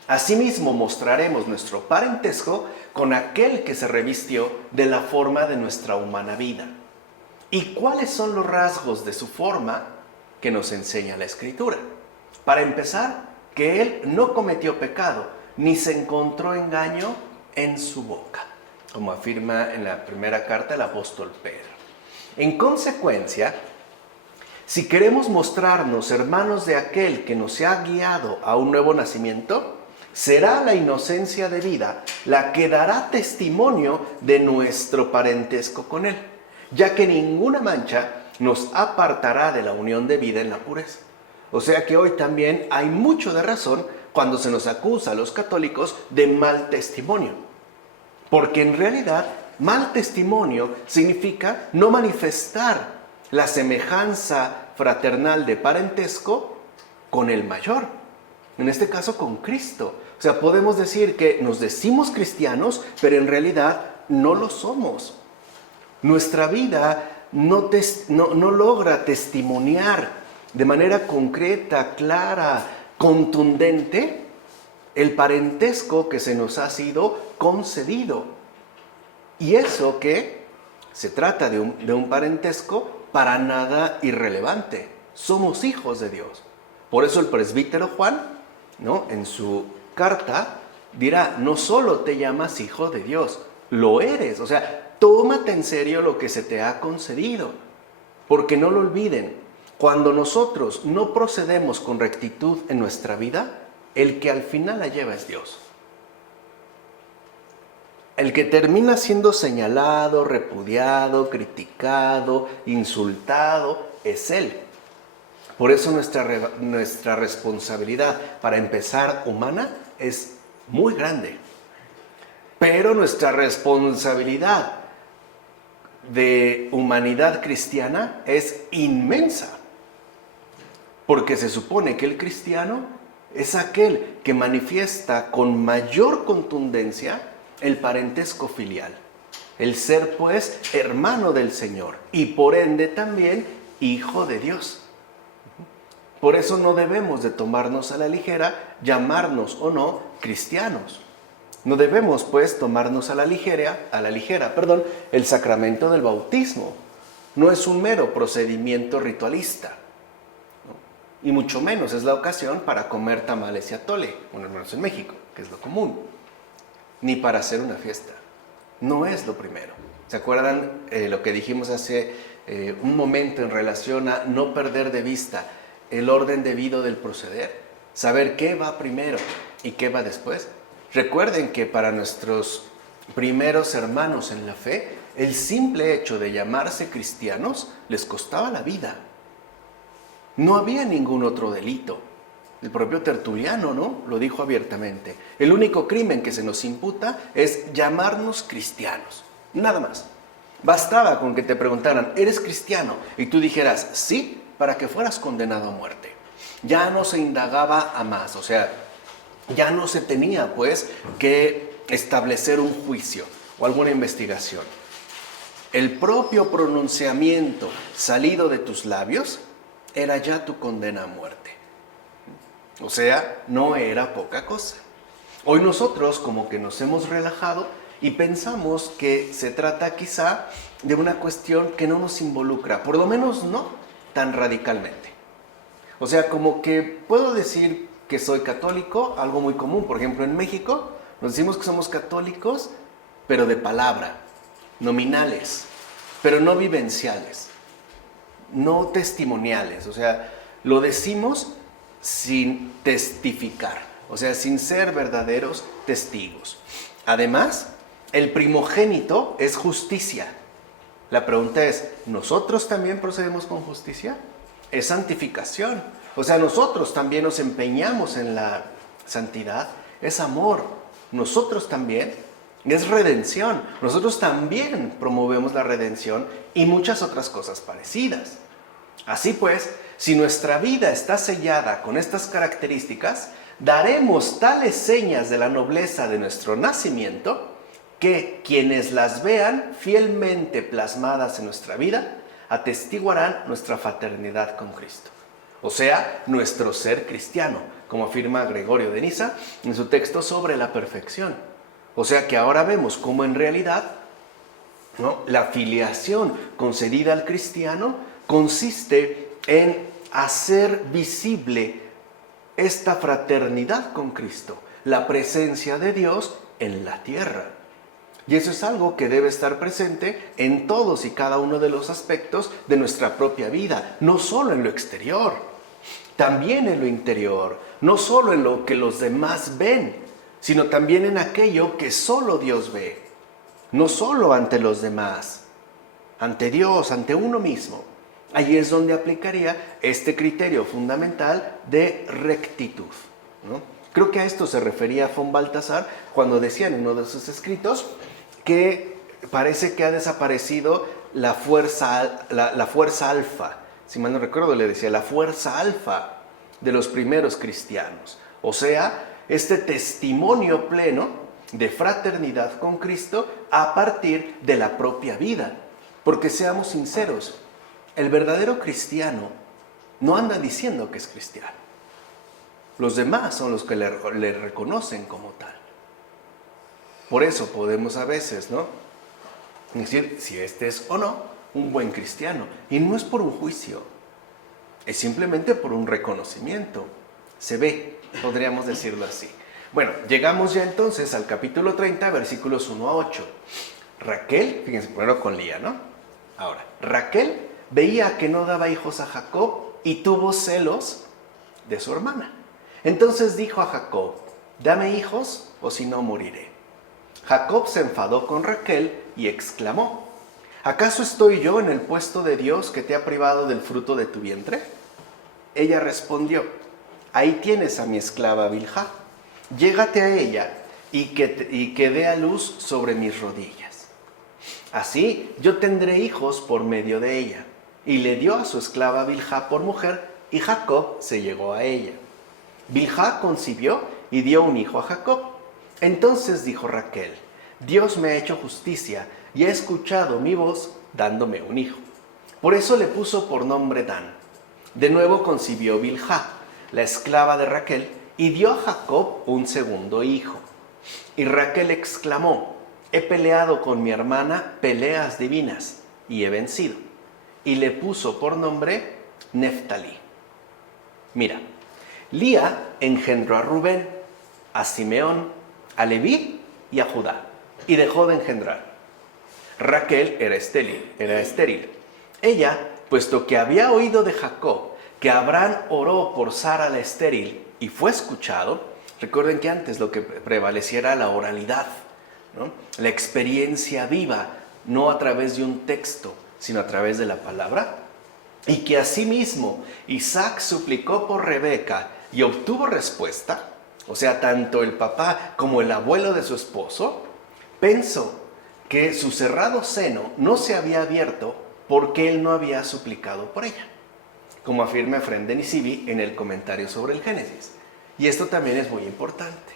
asimismo mostraremos nuestro parentesco con aquel que se revistió de la forma de nuestra humana vida. ¿Y cuáles son los rasgos de su forma que nos enseña la Escritura? Para empezar, que él no cometió pecado, ni se encontró engaño en su boca, como afirma en la primera carta el apóstol Pedro. En consecuencia, si queremos mostrarnos hermanos de aquel que nos ha guiado a un nuevo nacimiento, será la inocencia de vida la que dará testimonio de nuestro parentesco con él, ya que ninguna mancha nos apartará de la unión de vida en la pureza. O sea que hoy también hay mucho de razón cuando se nos acusa a los católicos de mal testimonio, porque en realidad mal testimonio significa no manifestar la semejanza fraternal de parentesco con el mayor, en este caso con Cristo. O sea, podemos decir que nos decimos cristianos, pero en realidad no lo somos. Nuestra vida no logra testimoniar de manera concreta, clara, contundente el parentesco que se nos ha sido concedido. Y eso que se trata de un parentesco para nada irrelevante. Somos hijos de Dios. Por eso el presbítero Juan, ¿no?, en su carta dirá, no solo te llamas hijo de Dios, lo eres. O sea, tómate en serio lo que se te ha concedido. Porque no lo olviden, cuando nosotros no procedemos con rectitud en nuestra vida, el que al final la lleva es Dios. El que termina siendo señalado, repudiado, criticado, insultado, es Él. Por eso nuestra responsabilidad, para empezar, humana, es muy grande. Pero nuestra responsabilidad de humanidad cristiana es inmensa. Porque se supone que el cristiano es aquel que manifiesta con mayor contundencia el parentesco filial, el ser pues hermano del Señor y por ende también hijo de Dios. Por eso no debemos de tomarnos a la ligera, llamarnos o no cristianos. No debemos pues tomarnos a la ligera, el sacramento del bautismo. No es un mero procedimiento ritualista, ¿no? Y mucho menos es la ocasión para comer tamales y atole, bueno, al menos en México, que es lo común. Ni para hacer una fiesta. No es lo primero. ¿Se acuerdan lo que dijimos hace un momento en relación a no perder de vista el orden debido del proceder? Saber qué va primero y qué va después. Recuerden que para nuestros primeros hermanos en la fe, el simple hecho de llamarse cristianos les costaba la vida. No había ningún otro delito. El propio Tertuliano, ¿no?, lo dijo abiertamente. El único crimen que se nos imputa es llamarnos cristianos. Nada más. Bastaba con que te preguntaran, ¿eres cristiano? Y tú dijeras, sí, para que fueras condenado a muerte. Ya no se indagaba a más, o sea, ya no se tenía, pues, que establecer un juicio o alguna investigación. El propio pronunciamiento salido de tus labios era ya tu condena a muerte. O sea, no era poca cosa. Hoy nosotros como que nos hemos relajado y pensamos que se trata quizá de una cuestión que no nos involucra, por lo menos no tan radicalmente. O sea, como que puedo decir que soy católico, algo muy común. Por ejemplo, en México nos decimos que somos católicos, pero de palabra, nominales, pero no vivenciales, no testimoniales. O sea, lo decimos sin testificar, o sea, sin ser verdaderos testigos. Además, el primogénito es justicia. La pregunta es, ¿nosotros también procedemos con justicia? Es santificación. O sea, nosotros también nos empeñamos en la santidad. Es amor. Nosotros también. Es redención. Nosotros también promovemos la redención y muchas otras cosas parecidas. Así pues, si nuestra vida está sellada con estas características, daremos tales señas de la nobleza de nuestro nacimiento que quienes las vean fielmente plasmadas en nuestra vida atestiguarán nuestra fraternidad con Cristo. O sea, nuestro ser cristiano, como afirma Gregorio de Niza en su texto sobre la perfección. O sea que ahora vemos cómo en realidad, ¿no?, la filiación concedida al cristiano consiste en hacer visible esta fraternidad con Cristo, la presencia de Dios en la tierra. Y eso es algo que debe estar presente en todos y cada uno de los aspectos de nuestra propia vida, no solo en lo exterior, también en lo interior, no solo en lo que los demás ven, sino también en aquello que solo Dios ve, no solo ante los demás, ante Dios, ante uno mismo. Allí es donde aplicaría este criterio fundamental de rectitud, ¿no? Creo que a esto se refería von Balthasar cuando decía en uno de sus escritos que parece que ha desaparecido la fuerza alfa. Si mal no recuerdo, le decía la fuerza alfa de los primeros cristianos. O sea, este testimonio pleno de fraternidad con Cristo a partir de la propia vida. Porque seamos sinceros, el verdadero cristiano no anda diciendo que es cristiano. Los demás son los que le reconocen como tal. Por eso podemos a veces, ¿no?, decir si este es o no un buen cristiano. Y no es por un juicio, es simplemente por un reconocimiento. Se ve, podríamos decirlo así. Bueno, llegamos ya entonces al capítulo 30, versículos 1 a 8. Raquel, fíjense, primero con Lía, ¿no? Ahora, Raquel veía que no daba hijos a Jacob y tuvo celos de su hermana. Entonces dijo a Jacob, dame hijos o si no moriré. Jacob se enfadó con Raquel y exclamó, ¿acaso estoy yo en el puesto de Dios que te ha privado del fruto de tu vientre? Ella respondió, ahí tienes a mi esclava Bilhá, llégate a ella y que dé a luz sobre mis rodillas. Así yo tendré hijos por medio de ella. Y le dio a su esclava Bilhá por mujer y Jacob se llegó a ella. Bilhá concibió y dio un hijo a Jacob. Entonces dijo Raquel, Dios me ha hecho justicia y ha escuchado mi voz dándome un hijo. Por eso le puso por nombre Dan. De nuevo concibió Bilhá, la esclava de Raquel, y dio a Jacob un segundo hijo. Y Raquel exclamó, he peleado con mi hermana peleas divinas y he vencido. Y le puso por nombre Neftalí. Mira, Lía engendró a Rubén, a Simeón, a Leví y a Judá, y dejó de engendrar. Raquel era estéril. Ella, puesto que había oído de Jacob que Abraham oró por Sara la estéril y fue escuchado, recuerden que antes lo que prevaleciera era la oralidad, ¿no?, la experiencia viva, no a través de un texto, sino a través de la palabra. y que asimismo Isaac suplicó por Rebeca y obtuvo respuesta, o sea, tanto el papá como el abuelo de su esposo, pensó que su cerrado seno no se había abierto porque él no había suplicado por ella, como afirma Efrén de Nisibi en el comentario sobre el Génesis. Y esto también es muy importante,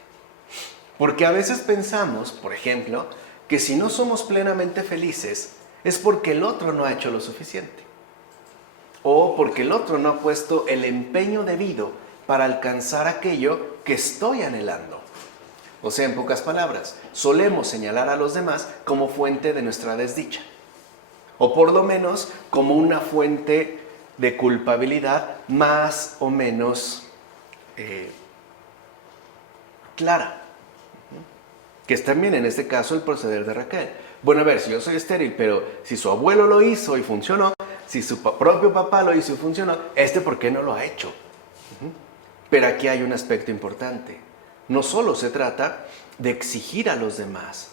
porque a veces pensamos, por ejemplo, que si no somos plenamente felices es porque el otro no ha hecho lo suficiente, o porque el otro no ha puesto el empeño debido para alcanzar aquello que estoy anhelando. O sea, en pocas palabras, solemos señalar a los demás como fuente de nuestra desdicha, o por lo menos como una fuente de culpabilidad más o menos clara, que es también en este caso el proceder de Raquel. Bueno, a ver, si yo soy estéril, pero si su abuelo lo hizo y funcionó, si su propio papá lo hizo y funcionó, ¿por qué no lo ha hecho? Pero aquí hay un aspecto importante. No solo se trata de exigir a los demás,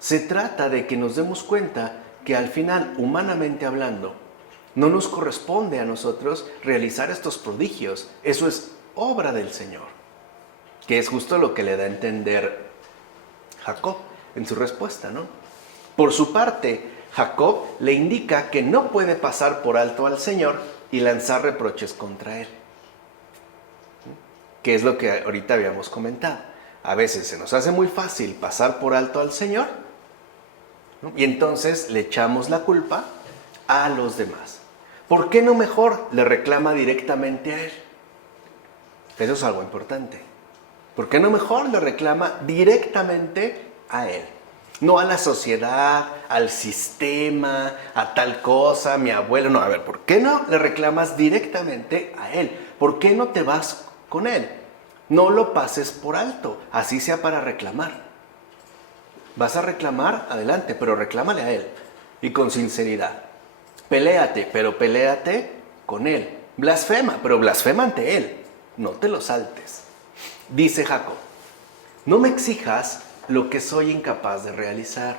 se trata de que nos demos cuenta que al final, humanamente hablando, no nos corresponde a nosotros realizar estos prodigios. Eso es obra del Señor, que es justo lo que le da a entender Jacob en su respuesta, ¿no? Por su parte, Jacob le indica que no puede pasar por alto al Señor y lanzar reproches contra él, que es lo que ahorita habíamos comentado. A veces se nos hace muy fácil pasar por alto al Señor, ¿no? Y entonces le echamos la culpa a los demás. ¿Por qué no mejor le reclama directamente a él? Eso es algo importante. ¿Por qué no mejor le reclama directamente a él? No a la sociedad, al sistema, a tal cosa, a mi abuelo. No, a ver, ¿por qué no le reclamas directamente a él? ¿Por qué no te vas con él? No lo pases por alto, así sea para reclamar. Vas a reclamar, adelante, pero reclámale a él y con sinceridad. Peléate, pero peléate con él. Blasfema, pero blasfema ante él. No te lo saltes. Dice Jacob, no me exijas lo que soy incapaz de realizar.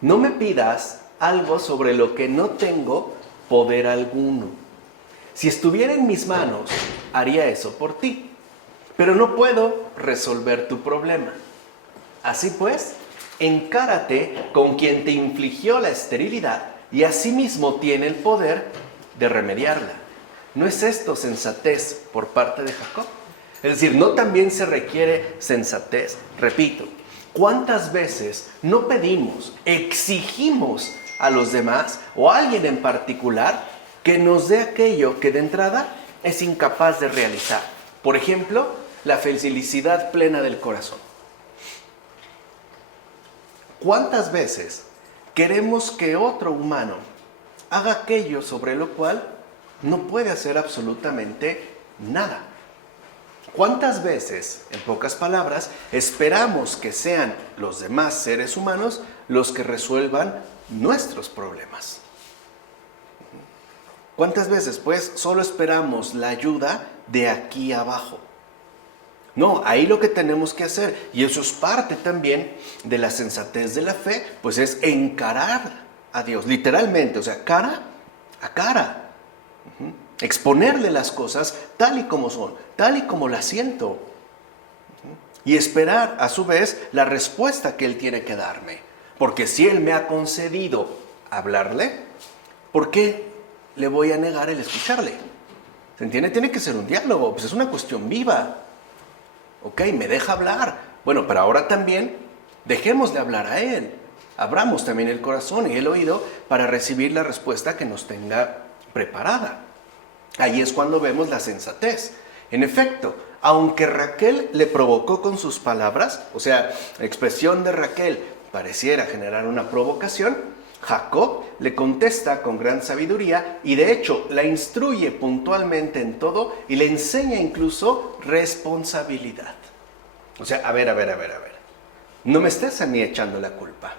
No me pidas algo sobre lo que no tengo poder alguno. Si estuviera en mis manos, haría eso por ti, pero no puedo resolver tu problema. Así pues, encárate con quien te infligió la esterilidad y asimismo tiene el poder de remediarla. ¿No es esto sensatez por parte de Jacob? Es decir, ¿no también se requiere sensatez? Repito, ¿cuántas veces no pedimos, exigimos a los demás o a alguien en particular que nos dé aquello que de entrada es incapaz de realizar? Por ejemplo, la felicidad plena del corazón. ¿Cuántas veces queremos que otro humano haga aquello sobre lo cual no puede hacer absolutamente nada? ¿Cuántas veces, en pocas palabras, esperamos que sean los demás seres humanos los que resuelvan nuestros problemas? ¿Cuántas veces, pues, solo esperamos la ayuda de aquí abajo? No, ahí lo que tenemos que hacer, y eso es parte también de la sensatez de la fe, pues es encarar a Dios, literalmente, o sea, cara a cara. Exponerle las cosas tal y como son, tal y como las siento. Y esperar, a su vez, la respuesta que Él tiene que darme. Porque si Él me ha concedido hablarle, ¿por qué le voy a negar el escucharle? ¿Se entiende? Tiene que ser un diálogo, pues es una cuestión viva. Ok, me deja hablar. Bueno, pero ahora también dejemos de hablar a Él. Abramos también el corazón y el oído para recibir la respuesta que nos tenga preparada. Ahí es cuando vemos la sensatez. En efecto, aunque Raquel le provocó con sus palabras, o sea, la expresión de Raquel pareciera generar una provocación, Jacob le contesta con gran sabiduría y de hecho la instruye puntualmente en todo y le enseña incluso responsabilidad. O sea, a ver. No me estés a mí echando la culpa.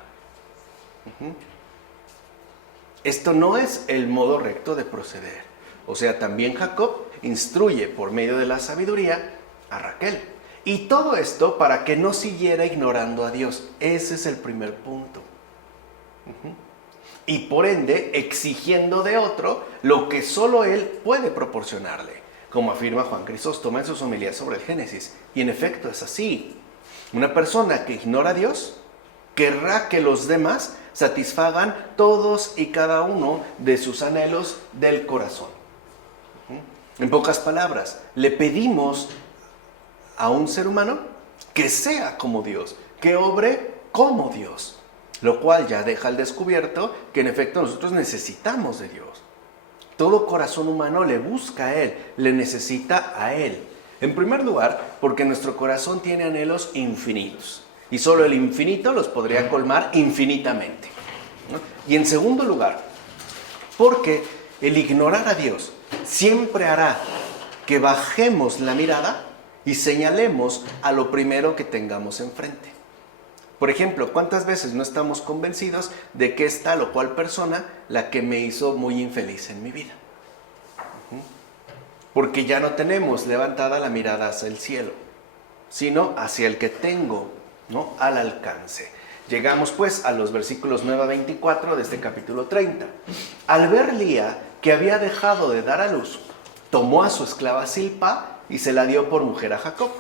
Esto no es el modo recto de proceder. O sea, también Jacob instruye por medio de la sabiduría a Raquel. Y todo esto para que no siguiera ignorando a Dios. Ese es el primer punto. y por ende exigiendo de otro lo que solo él puede proporcionarle, como afirma Juan Crisóstomo en sus homilías sobre el Génesis. Y en efecto es así. Una persona que ignora a Dios querrá que los demás satisfagan todos y cada uno de sus anhelos del corazón. En pocas palabras, le pedimos a un ser humano que sea como Dios, que obre como Dios, lo cual ya deja al descubierto que en efecto nosotros necesitamos de Dios. Todo corazón humano le busca a Él, le necesita a Él. En primer lugar, porque nuestro corazón tiene anhelos infinitos y solo el infinito los podría colmar infinitamente, ¿no? Y en segundo lugar, porque el ignorar a Dios siempre hará que bajemos la mirada y señalemos a lo primero que tengamos enfrente. Por ejemplo, ¿cuántas veces no estamos convencidos de que es tal o cual persona la que me hizo muy infeliz en mi vida? Porque ya no tenemos levantada la mirada hacia el cielo, sino hacia el que tengo, ¿no?, al alcance. Llegamos pues a los versículos 9 a 24 de este capítulo 30. Al ver Lía que había dejado de dar a luz, tomó a su esclava Zilpa y se la dio por mujer a Jacob.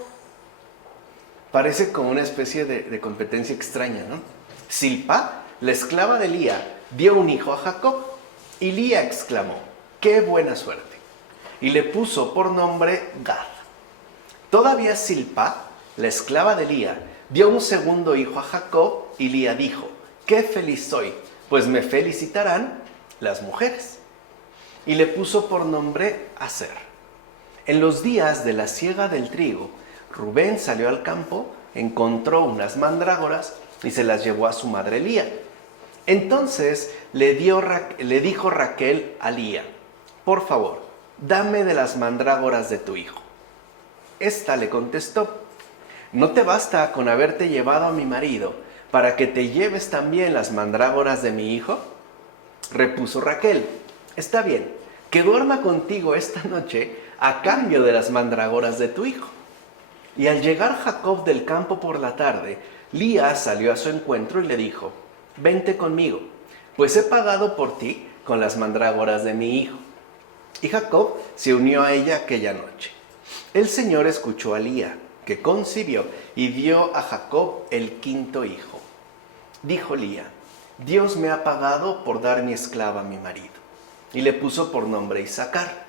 Parece como una especie de competencia extraña, ¿no? Zilpa, la esclava de Lía, dio un hijo a Jacob y Lía exclamó: ¡qué buena suerte! Y le puso por nombre Gad. Todavía Zilpa, la esclava de Lía, dio un segundo hijo a Jacob y Lía dijo: ¡qué feliz soy! Pues me felicitarán las mujeres. Y le puso por nombre Aser. En los días de la siega del trigo, Rubén salió al campo, encontró unas mandrágoras y se las llevó a su madre Lía. Entonces le dijo Raquel a Lía: por favor, dame de las mandrágoras de tu hijo. Esta le contestó: ¿no te basta con haberte llevado a mi marido para que te lleves también las mandrágoras de mi hijo? Repuso Raquel: está bien, que duerma contigo esta noche a cambio de las mandrágoras de tu hijo. Y al llegar Jacob del campo por la tarde, Lía salió a su encuentro y le dijo: vente conmigo, pues he pagado por ti con las mandrágoras de mi hijo. Y Jacob se unió a ella aquella noche. El Señor escuchó a Lía, que concibió y dio a Jacob el quinto hijo. Dijo Lía: Dios me ha pagado por dar mi esclava a mi marido. Y le puso por nombre Isacar.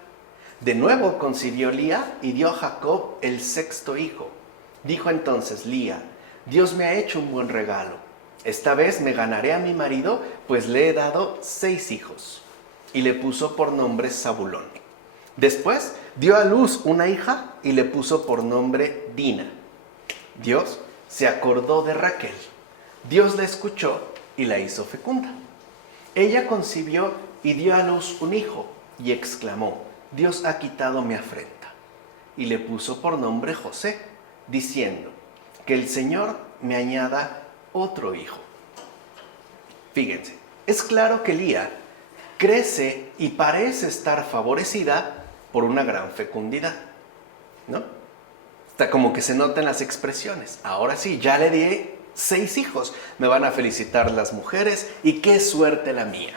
De nuevo concibió Lía y dio a Jacob el sexto hijo. Dijo entonces Lía: Dios me ha hecho un buen regalo. Esta vez me ganaré a mi marido, pues le he dado 6 hijos. Y le puso por nombre Zabulón. Después dio a luz una hija y le puso por nombre Dina. Dios se acordó de Raquel. Dios la escuchó y la hizo fecunda. Ella concibió y dio a luz un hijo y exclamó: Dios ha quitado mi afrenta. Y le puso por nombre José, diciendo: que el Señor me añada otro hijo. Fíjense, es claro que Lía crece y parece estar favorecida por una gran fecundidad, ¿no? Está como que se notan las expresiones. Ahora sí, ya le di 6 hijos, me van a felicitar las mujeres y qué suerte la mía,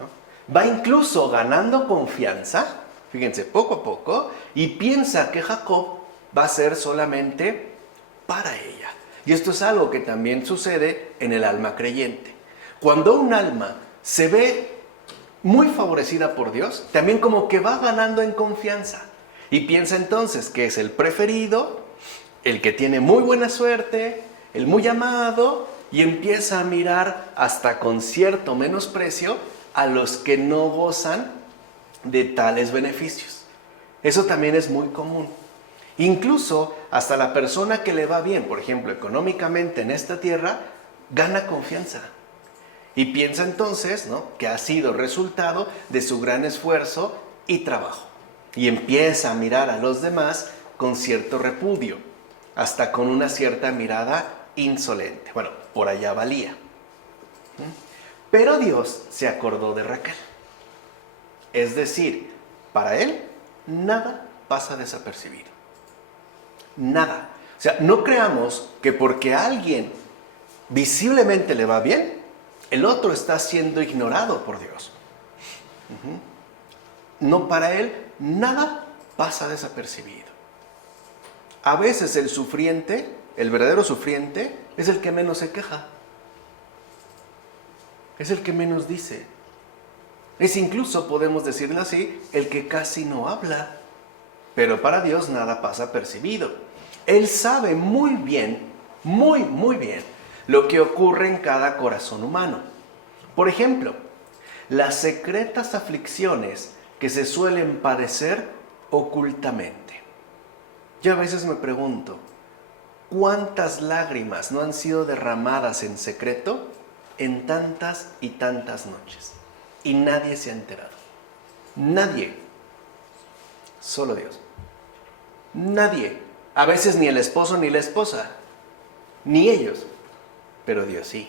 ¿no? Va incluso ganando confianza, fíjense, poco a poco, y piensa que Jacob va a ser solamente para ella. Y esto es algo que también sucede en el alma creyente. Cuando un alma se ve muy favorecida por Dios, también como que va ganando en confianza. Y piensa entonces que es el preferido, el que tiene muy buena suerte, el muy amado, y empieza a mirar hasta con cierto menosprecio a los que no gozan de tales beneficios. Eso también es muy común. Incluso hasta la persona que le va bien, por ejemplo, económicamente en esta tierra, gana confianza. Y piensa entonces, ¿no?, que ha sido resultado de su gran esfuerzo y trabajo. Y empieza a mirar a los demás con cierto repudio, hasta con una cierta mirada insolente. Bueno, por allá valía. Pero Dios se acordó de Raquel. Es decir, para Él nada pasa desapercibido. Nada. O sea, no creamos que porque a alguien visiblemente le va bien, el otro está siendo ignorado por Dios. No, para Él nada pasa desapercibido. A veces el sufriente, el verdadero sufriente, es el que menos se queja. Es el que menos dice. Es incluso, podemos decirlo así, el que casi no habla. Pero para Dios nada pasa percibido. Él sabe muy bien, muy bien, lo que ocurre en cada corazón humano. Por ejemplo, las secretas aflicciones que se suelen padecer ocultamente. Yo a veces me pregunto, ¿cuántas lágrimas no han sido derramadas en secreto en tantas y tantas noches? Y nadie se ha enterado. Nadie. Solo Dios. Nadie. A veces ni el esposo ni la esposa. Ni ellos. Pero Dios sí.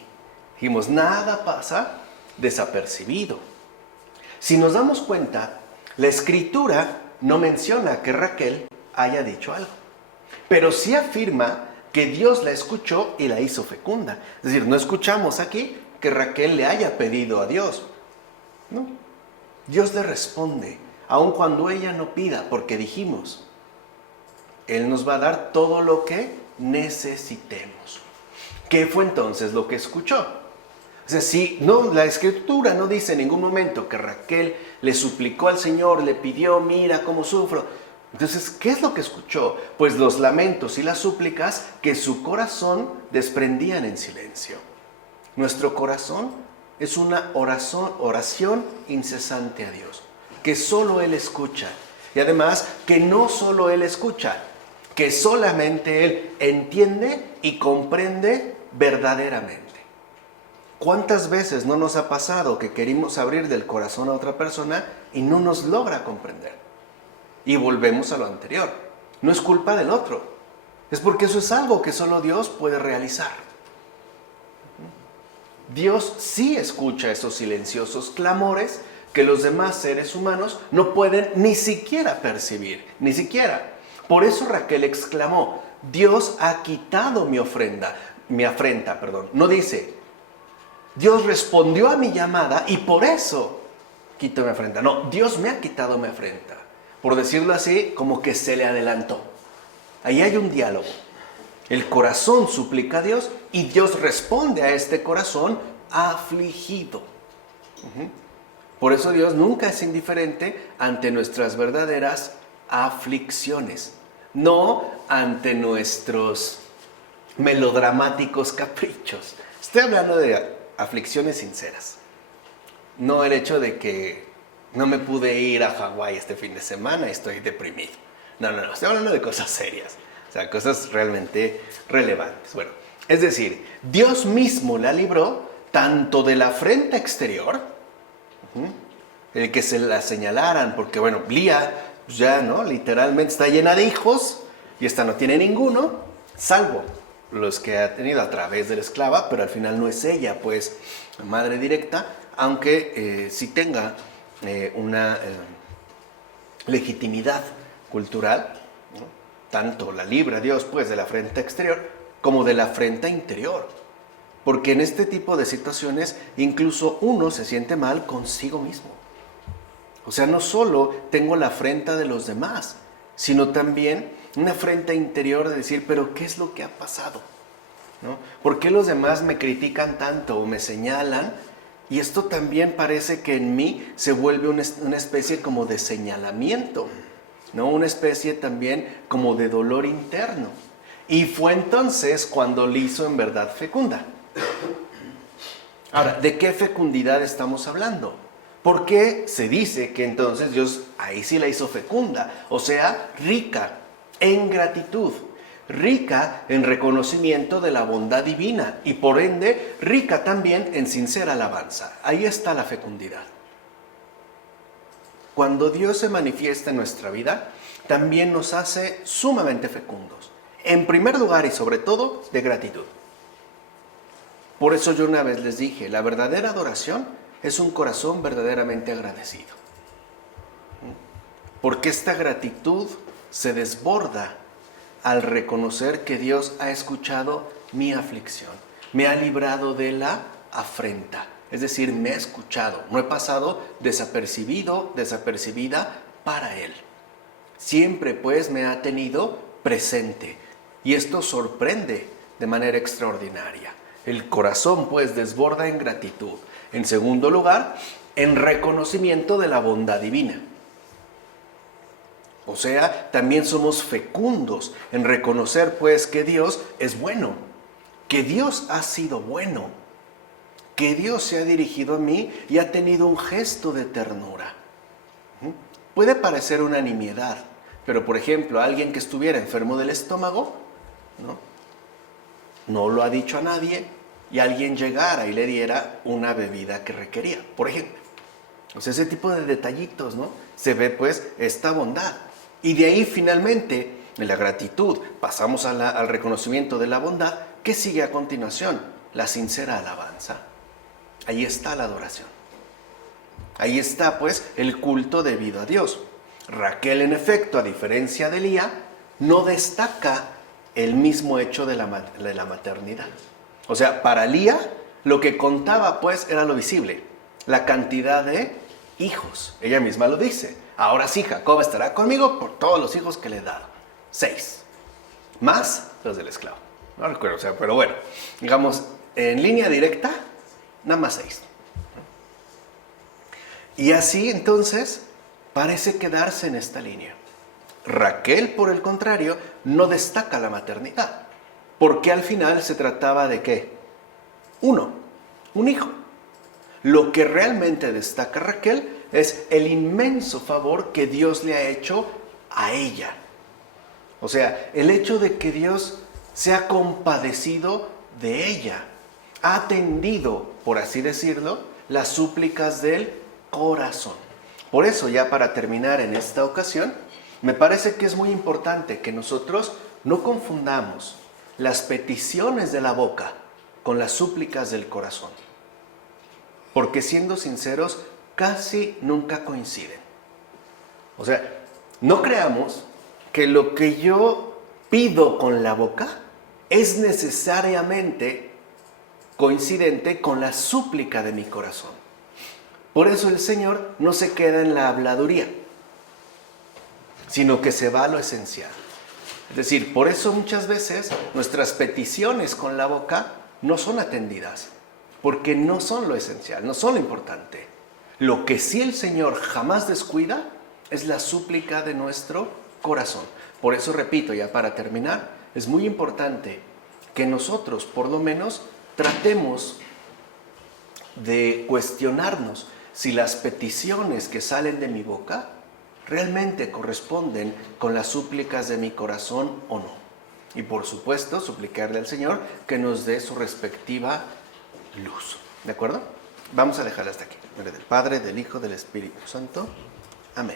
Dijimos, nada pasa desapercibido. Si nos damos cuenta, la Escritura no menciona que Raquel haya dicho algo. Pero sí afirma que Dios la escuchó y la hizo fecunda. Es decir, no escuchamos aquí que Raquel le haya pedido a Dios. No. Dios le responde, aun cuando ella no pida, porque dijimos, Él nos va a dar todo lo que necesitemos. ¿Qué fue entonces lo que escuchó? O sea, si no, la Escritura no dice en ningún momento que Raquel le suplicó al Señor, le pidió, mira cómo sufro. Entonces, ¿qué es lo que escuchó? Pues los lamentos y las súplicas que su corazón desprendían en silencio. Nuestro corazón es una oración incesante a Dios, que solo Él escucha. Y además, que no solo Él escucha, que solamente Él entiende y comprende verdaderamente. ¿Cuántas veces no nos ha pasado que queremos abrir del corazón a otra persona y no nos logra comprender? Y volvemos a lo anterior. No es culpa del otro. Es porque eso es algo que solo Dios puede realizar. Dios sí escucha esos silenciosos clamores que los demás seres humanos no pueden ni siquiera percibir. Ni siquiera. Por eso Raquel exclamó, Dios ha quitado mi afrenta. No dice, Dios respondió a mi llamada y por eso quito mi afrenta. No, Dios me ha quitado mi afrenta. Por decirlo así, como que se le adelantó. Ahí hay un diálogo. El corazón suplica a Dios y Dios responde a este corazón afligido. Por eso Dios nunca es indiferente ante nuestras verdaderas aflicciones, no ante nuestros melodramáticos caprichos. Estoy hablando de aflicciones sinceras. No el hecho de que no me pude ir a Hawái este fin de semana y estoy deprimido. No, estoy hablando de cosas serias. O sea, cosas realmente relevantes. Bueno, es decir, Dios mismo la libró tanto de la afrenta exterior, el que se la señalaran, porque bueno, Lía pues ya, ¿no? Literalmente está llena de hijos y esta no tiene ninguno, salvo los que ha tenido a través de la esclava, pero al final no es ella, pues, madre directa, aunque sí tenga una legitimidad cultural, ¿no? Tanto la libra Dios, pues, de la afrenta exterior como de la afrenta interior. Porque en este tipo de situaciones incluso uno se siente mal consigo mismo. O sea, no solo tengo la afrenta de los demás, sino también una afrenta interior de decir, pero ¿qué es lo que ha pasado? ¿No? ¿Por qué los demás me critican tanto o me señalan? Y esto también parece que en mí se vuelve una especie como de señalamiento, ¿no? Una especie también como de dolor interno. Y fue entonces cuando le hizo en verdad fecunda. Ahora, ¿de qué fecundidad estamos hablando? Porque se dice que entonces Dios ahí sí la hizo fecunda, o sea, rica en gratitud, rica en reconocimiento de la bondad divina y por ende rica también en sincera alabanza. Ahí está la fecundidad. Cuando Dios se manifiesta en nuestra vida, también nos hace sumamente fecundos. En primer lugar y sobre todo, de gratitud. Por eso yo una vez les dije, la verdadera adoración es un corazón verdaderamente agradecido. Porque esta gratitud se desborda al reconocer que Dios ha escuchado mi aflicción, me ha librado de la afrenta, es decir, me ha escuchado. No he pasado desapercibido, desapercibida para Él. Siempre pues me ha tenido presente. Y esto sorprende de manera extraordinaria. El corazón pues desborda en gratitud. En segundo lugar, en reconocimiento de la bondad divina. O sea, también somos fecundos en reconocer pues que Dios es bueno, que Dios ha sido bueno, que Dios se ha dirigido a mí y ha tenido un gesto de ternura. Puede parecer una nimiedad, pero por ejemplo, alguien que estuviera enfermo del estómago, no lo ha dicho a nadie, y alguien llegara y le diera una bebida que requería, por ejemplo. O sea, ese tipo de detallitos, ¿no? Se ve pues esta bondad. Y de ahí finalmente, en la gratitud, pasamos al reconocimiento de la bondad. ¿Qué sigue a continuación? La sincera alabanza. Ahí está la adoración. Ahí está pues el culto debido a Dios. Raquel, en efecto, a diferencia de Lía, no destaca el mismo hecho de la maternidad. O sea, para Lía lo que contaba pues era lo visible, la cantidad de hijos. Ella misma lo dice. Ahora sí, Jacob estará conmigo por todos los hijos que le he dado. 6. Más los del esclavo. No recuerdo, o sea, pero bueno, digamos, en línea directa, nada más 6. Y así entonces parece quedarse en esta línea. Raquel, por el contrario, no destaca la maternidad, porque al final se trataba de ¿qué? Un hijo. Lo que realmente destaca Raquel es el inmenso favor que Dios le ha hecho a ella. O sea, el hecho de que Dios se ha compadecido de ella, ha atendido, por así decirlo, las súplicas del corazón. Por eso, ya para terminar en esta ocasión, me parece que es muy importante que nosotros no confundamos las peticiones de la boca con las súplicas del corazón. Porque siendo sinceros, casi nunca coinciden. O sea, no creamos que lo que yo pido con la boca es necesariamente coincidente con la súplica de mi corazón. Por eso el Señor no se queda en la habladuría, sino que se va a lo esencial. Es decir, por eso muchas veces nuestras peticiones con la boca no son atendidas, porque no son lo esencial, no son lo importante. Lo que sí el Señor jamás descuida es la súplica de nuestro corazón. Por eso, repito, ya para terminar, es muy importante que nosotros, por lo menos, tratemos de cuestionarnos si las peticiones que salen de mi boca realmente corresponden con las súplicas de mi corazón o no. Y por supuesto, suplicarle al Señor que nos dé su respectiva luz. ¿De acuerdo? Vamos a dejarla hasta aquí. En nombre del Padre, del Hijo, del Espíritu Santo. Amén.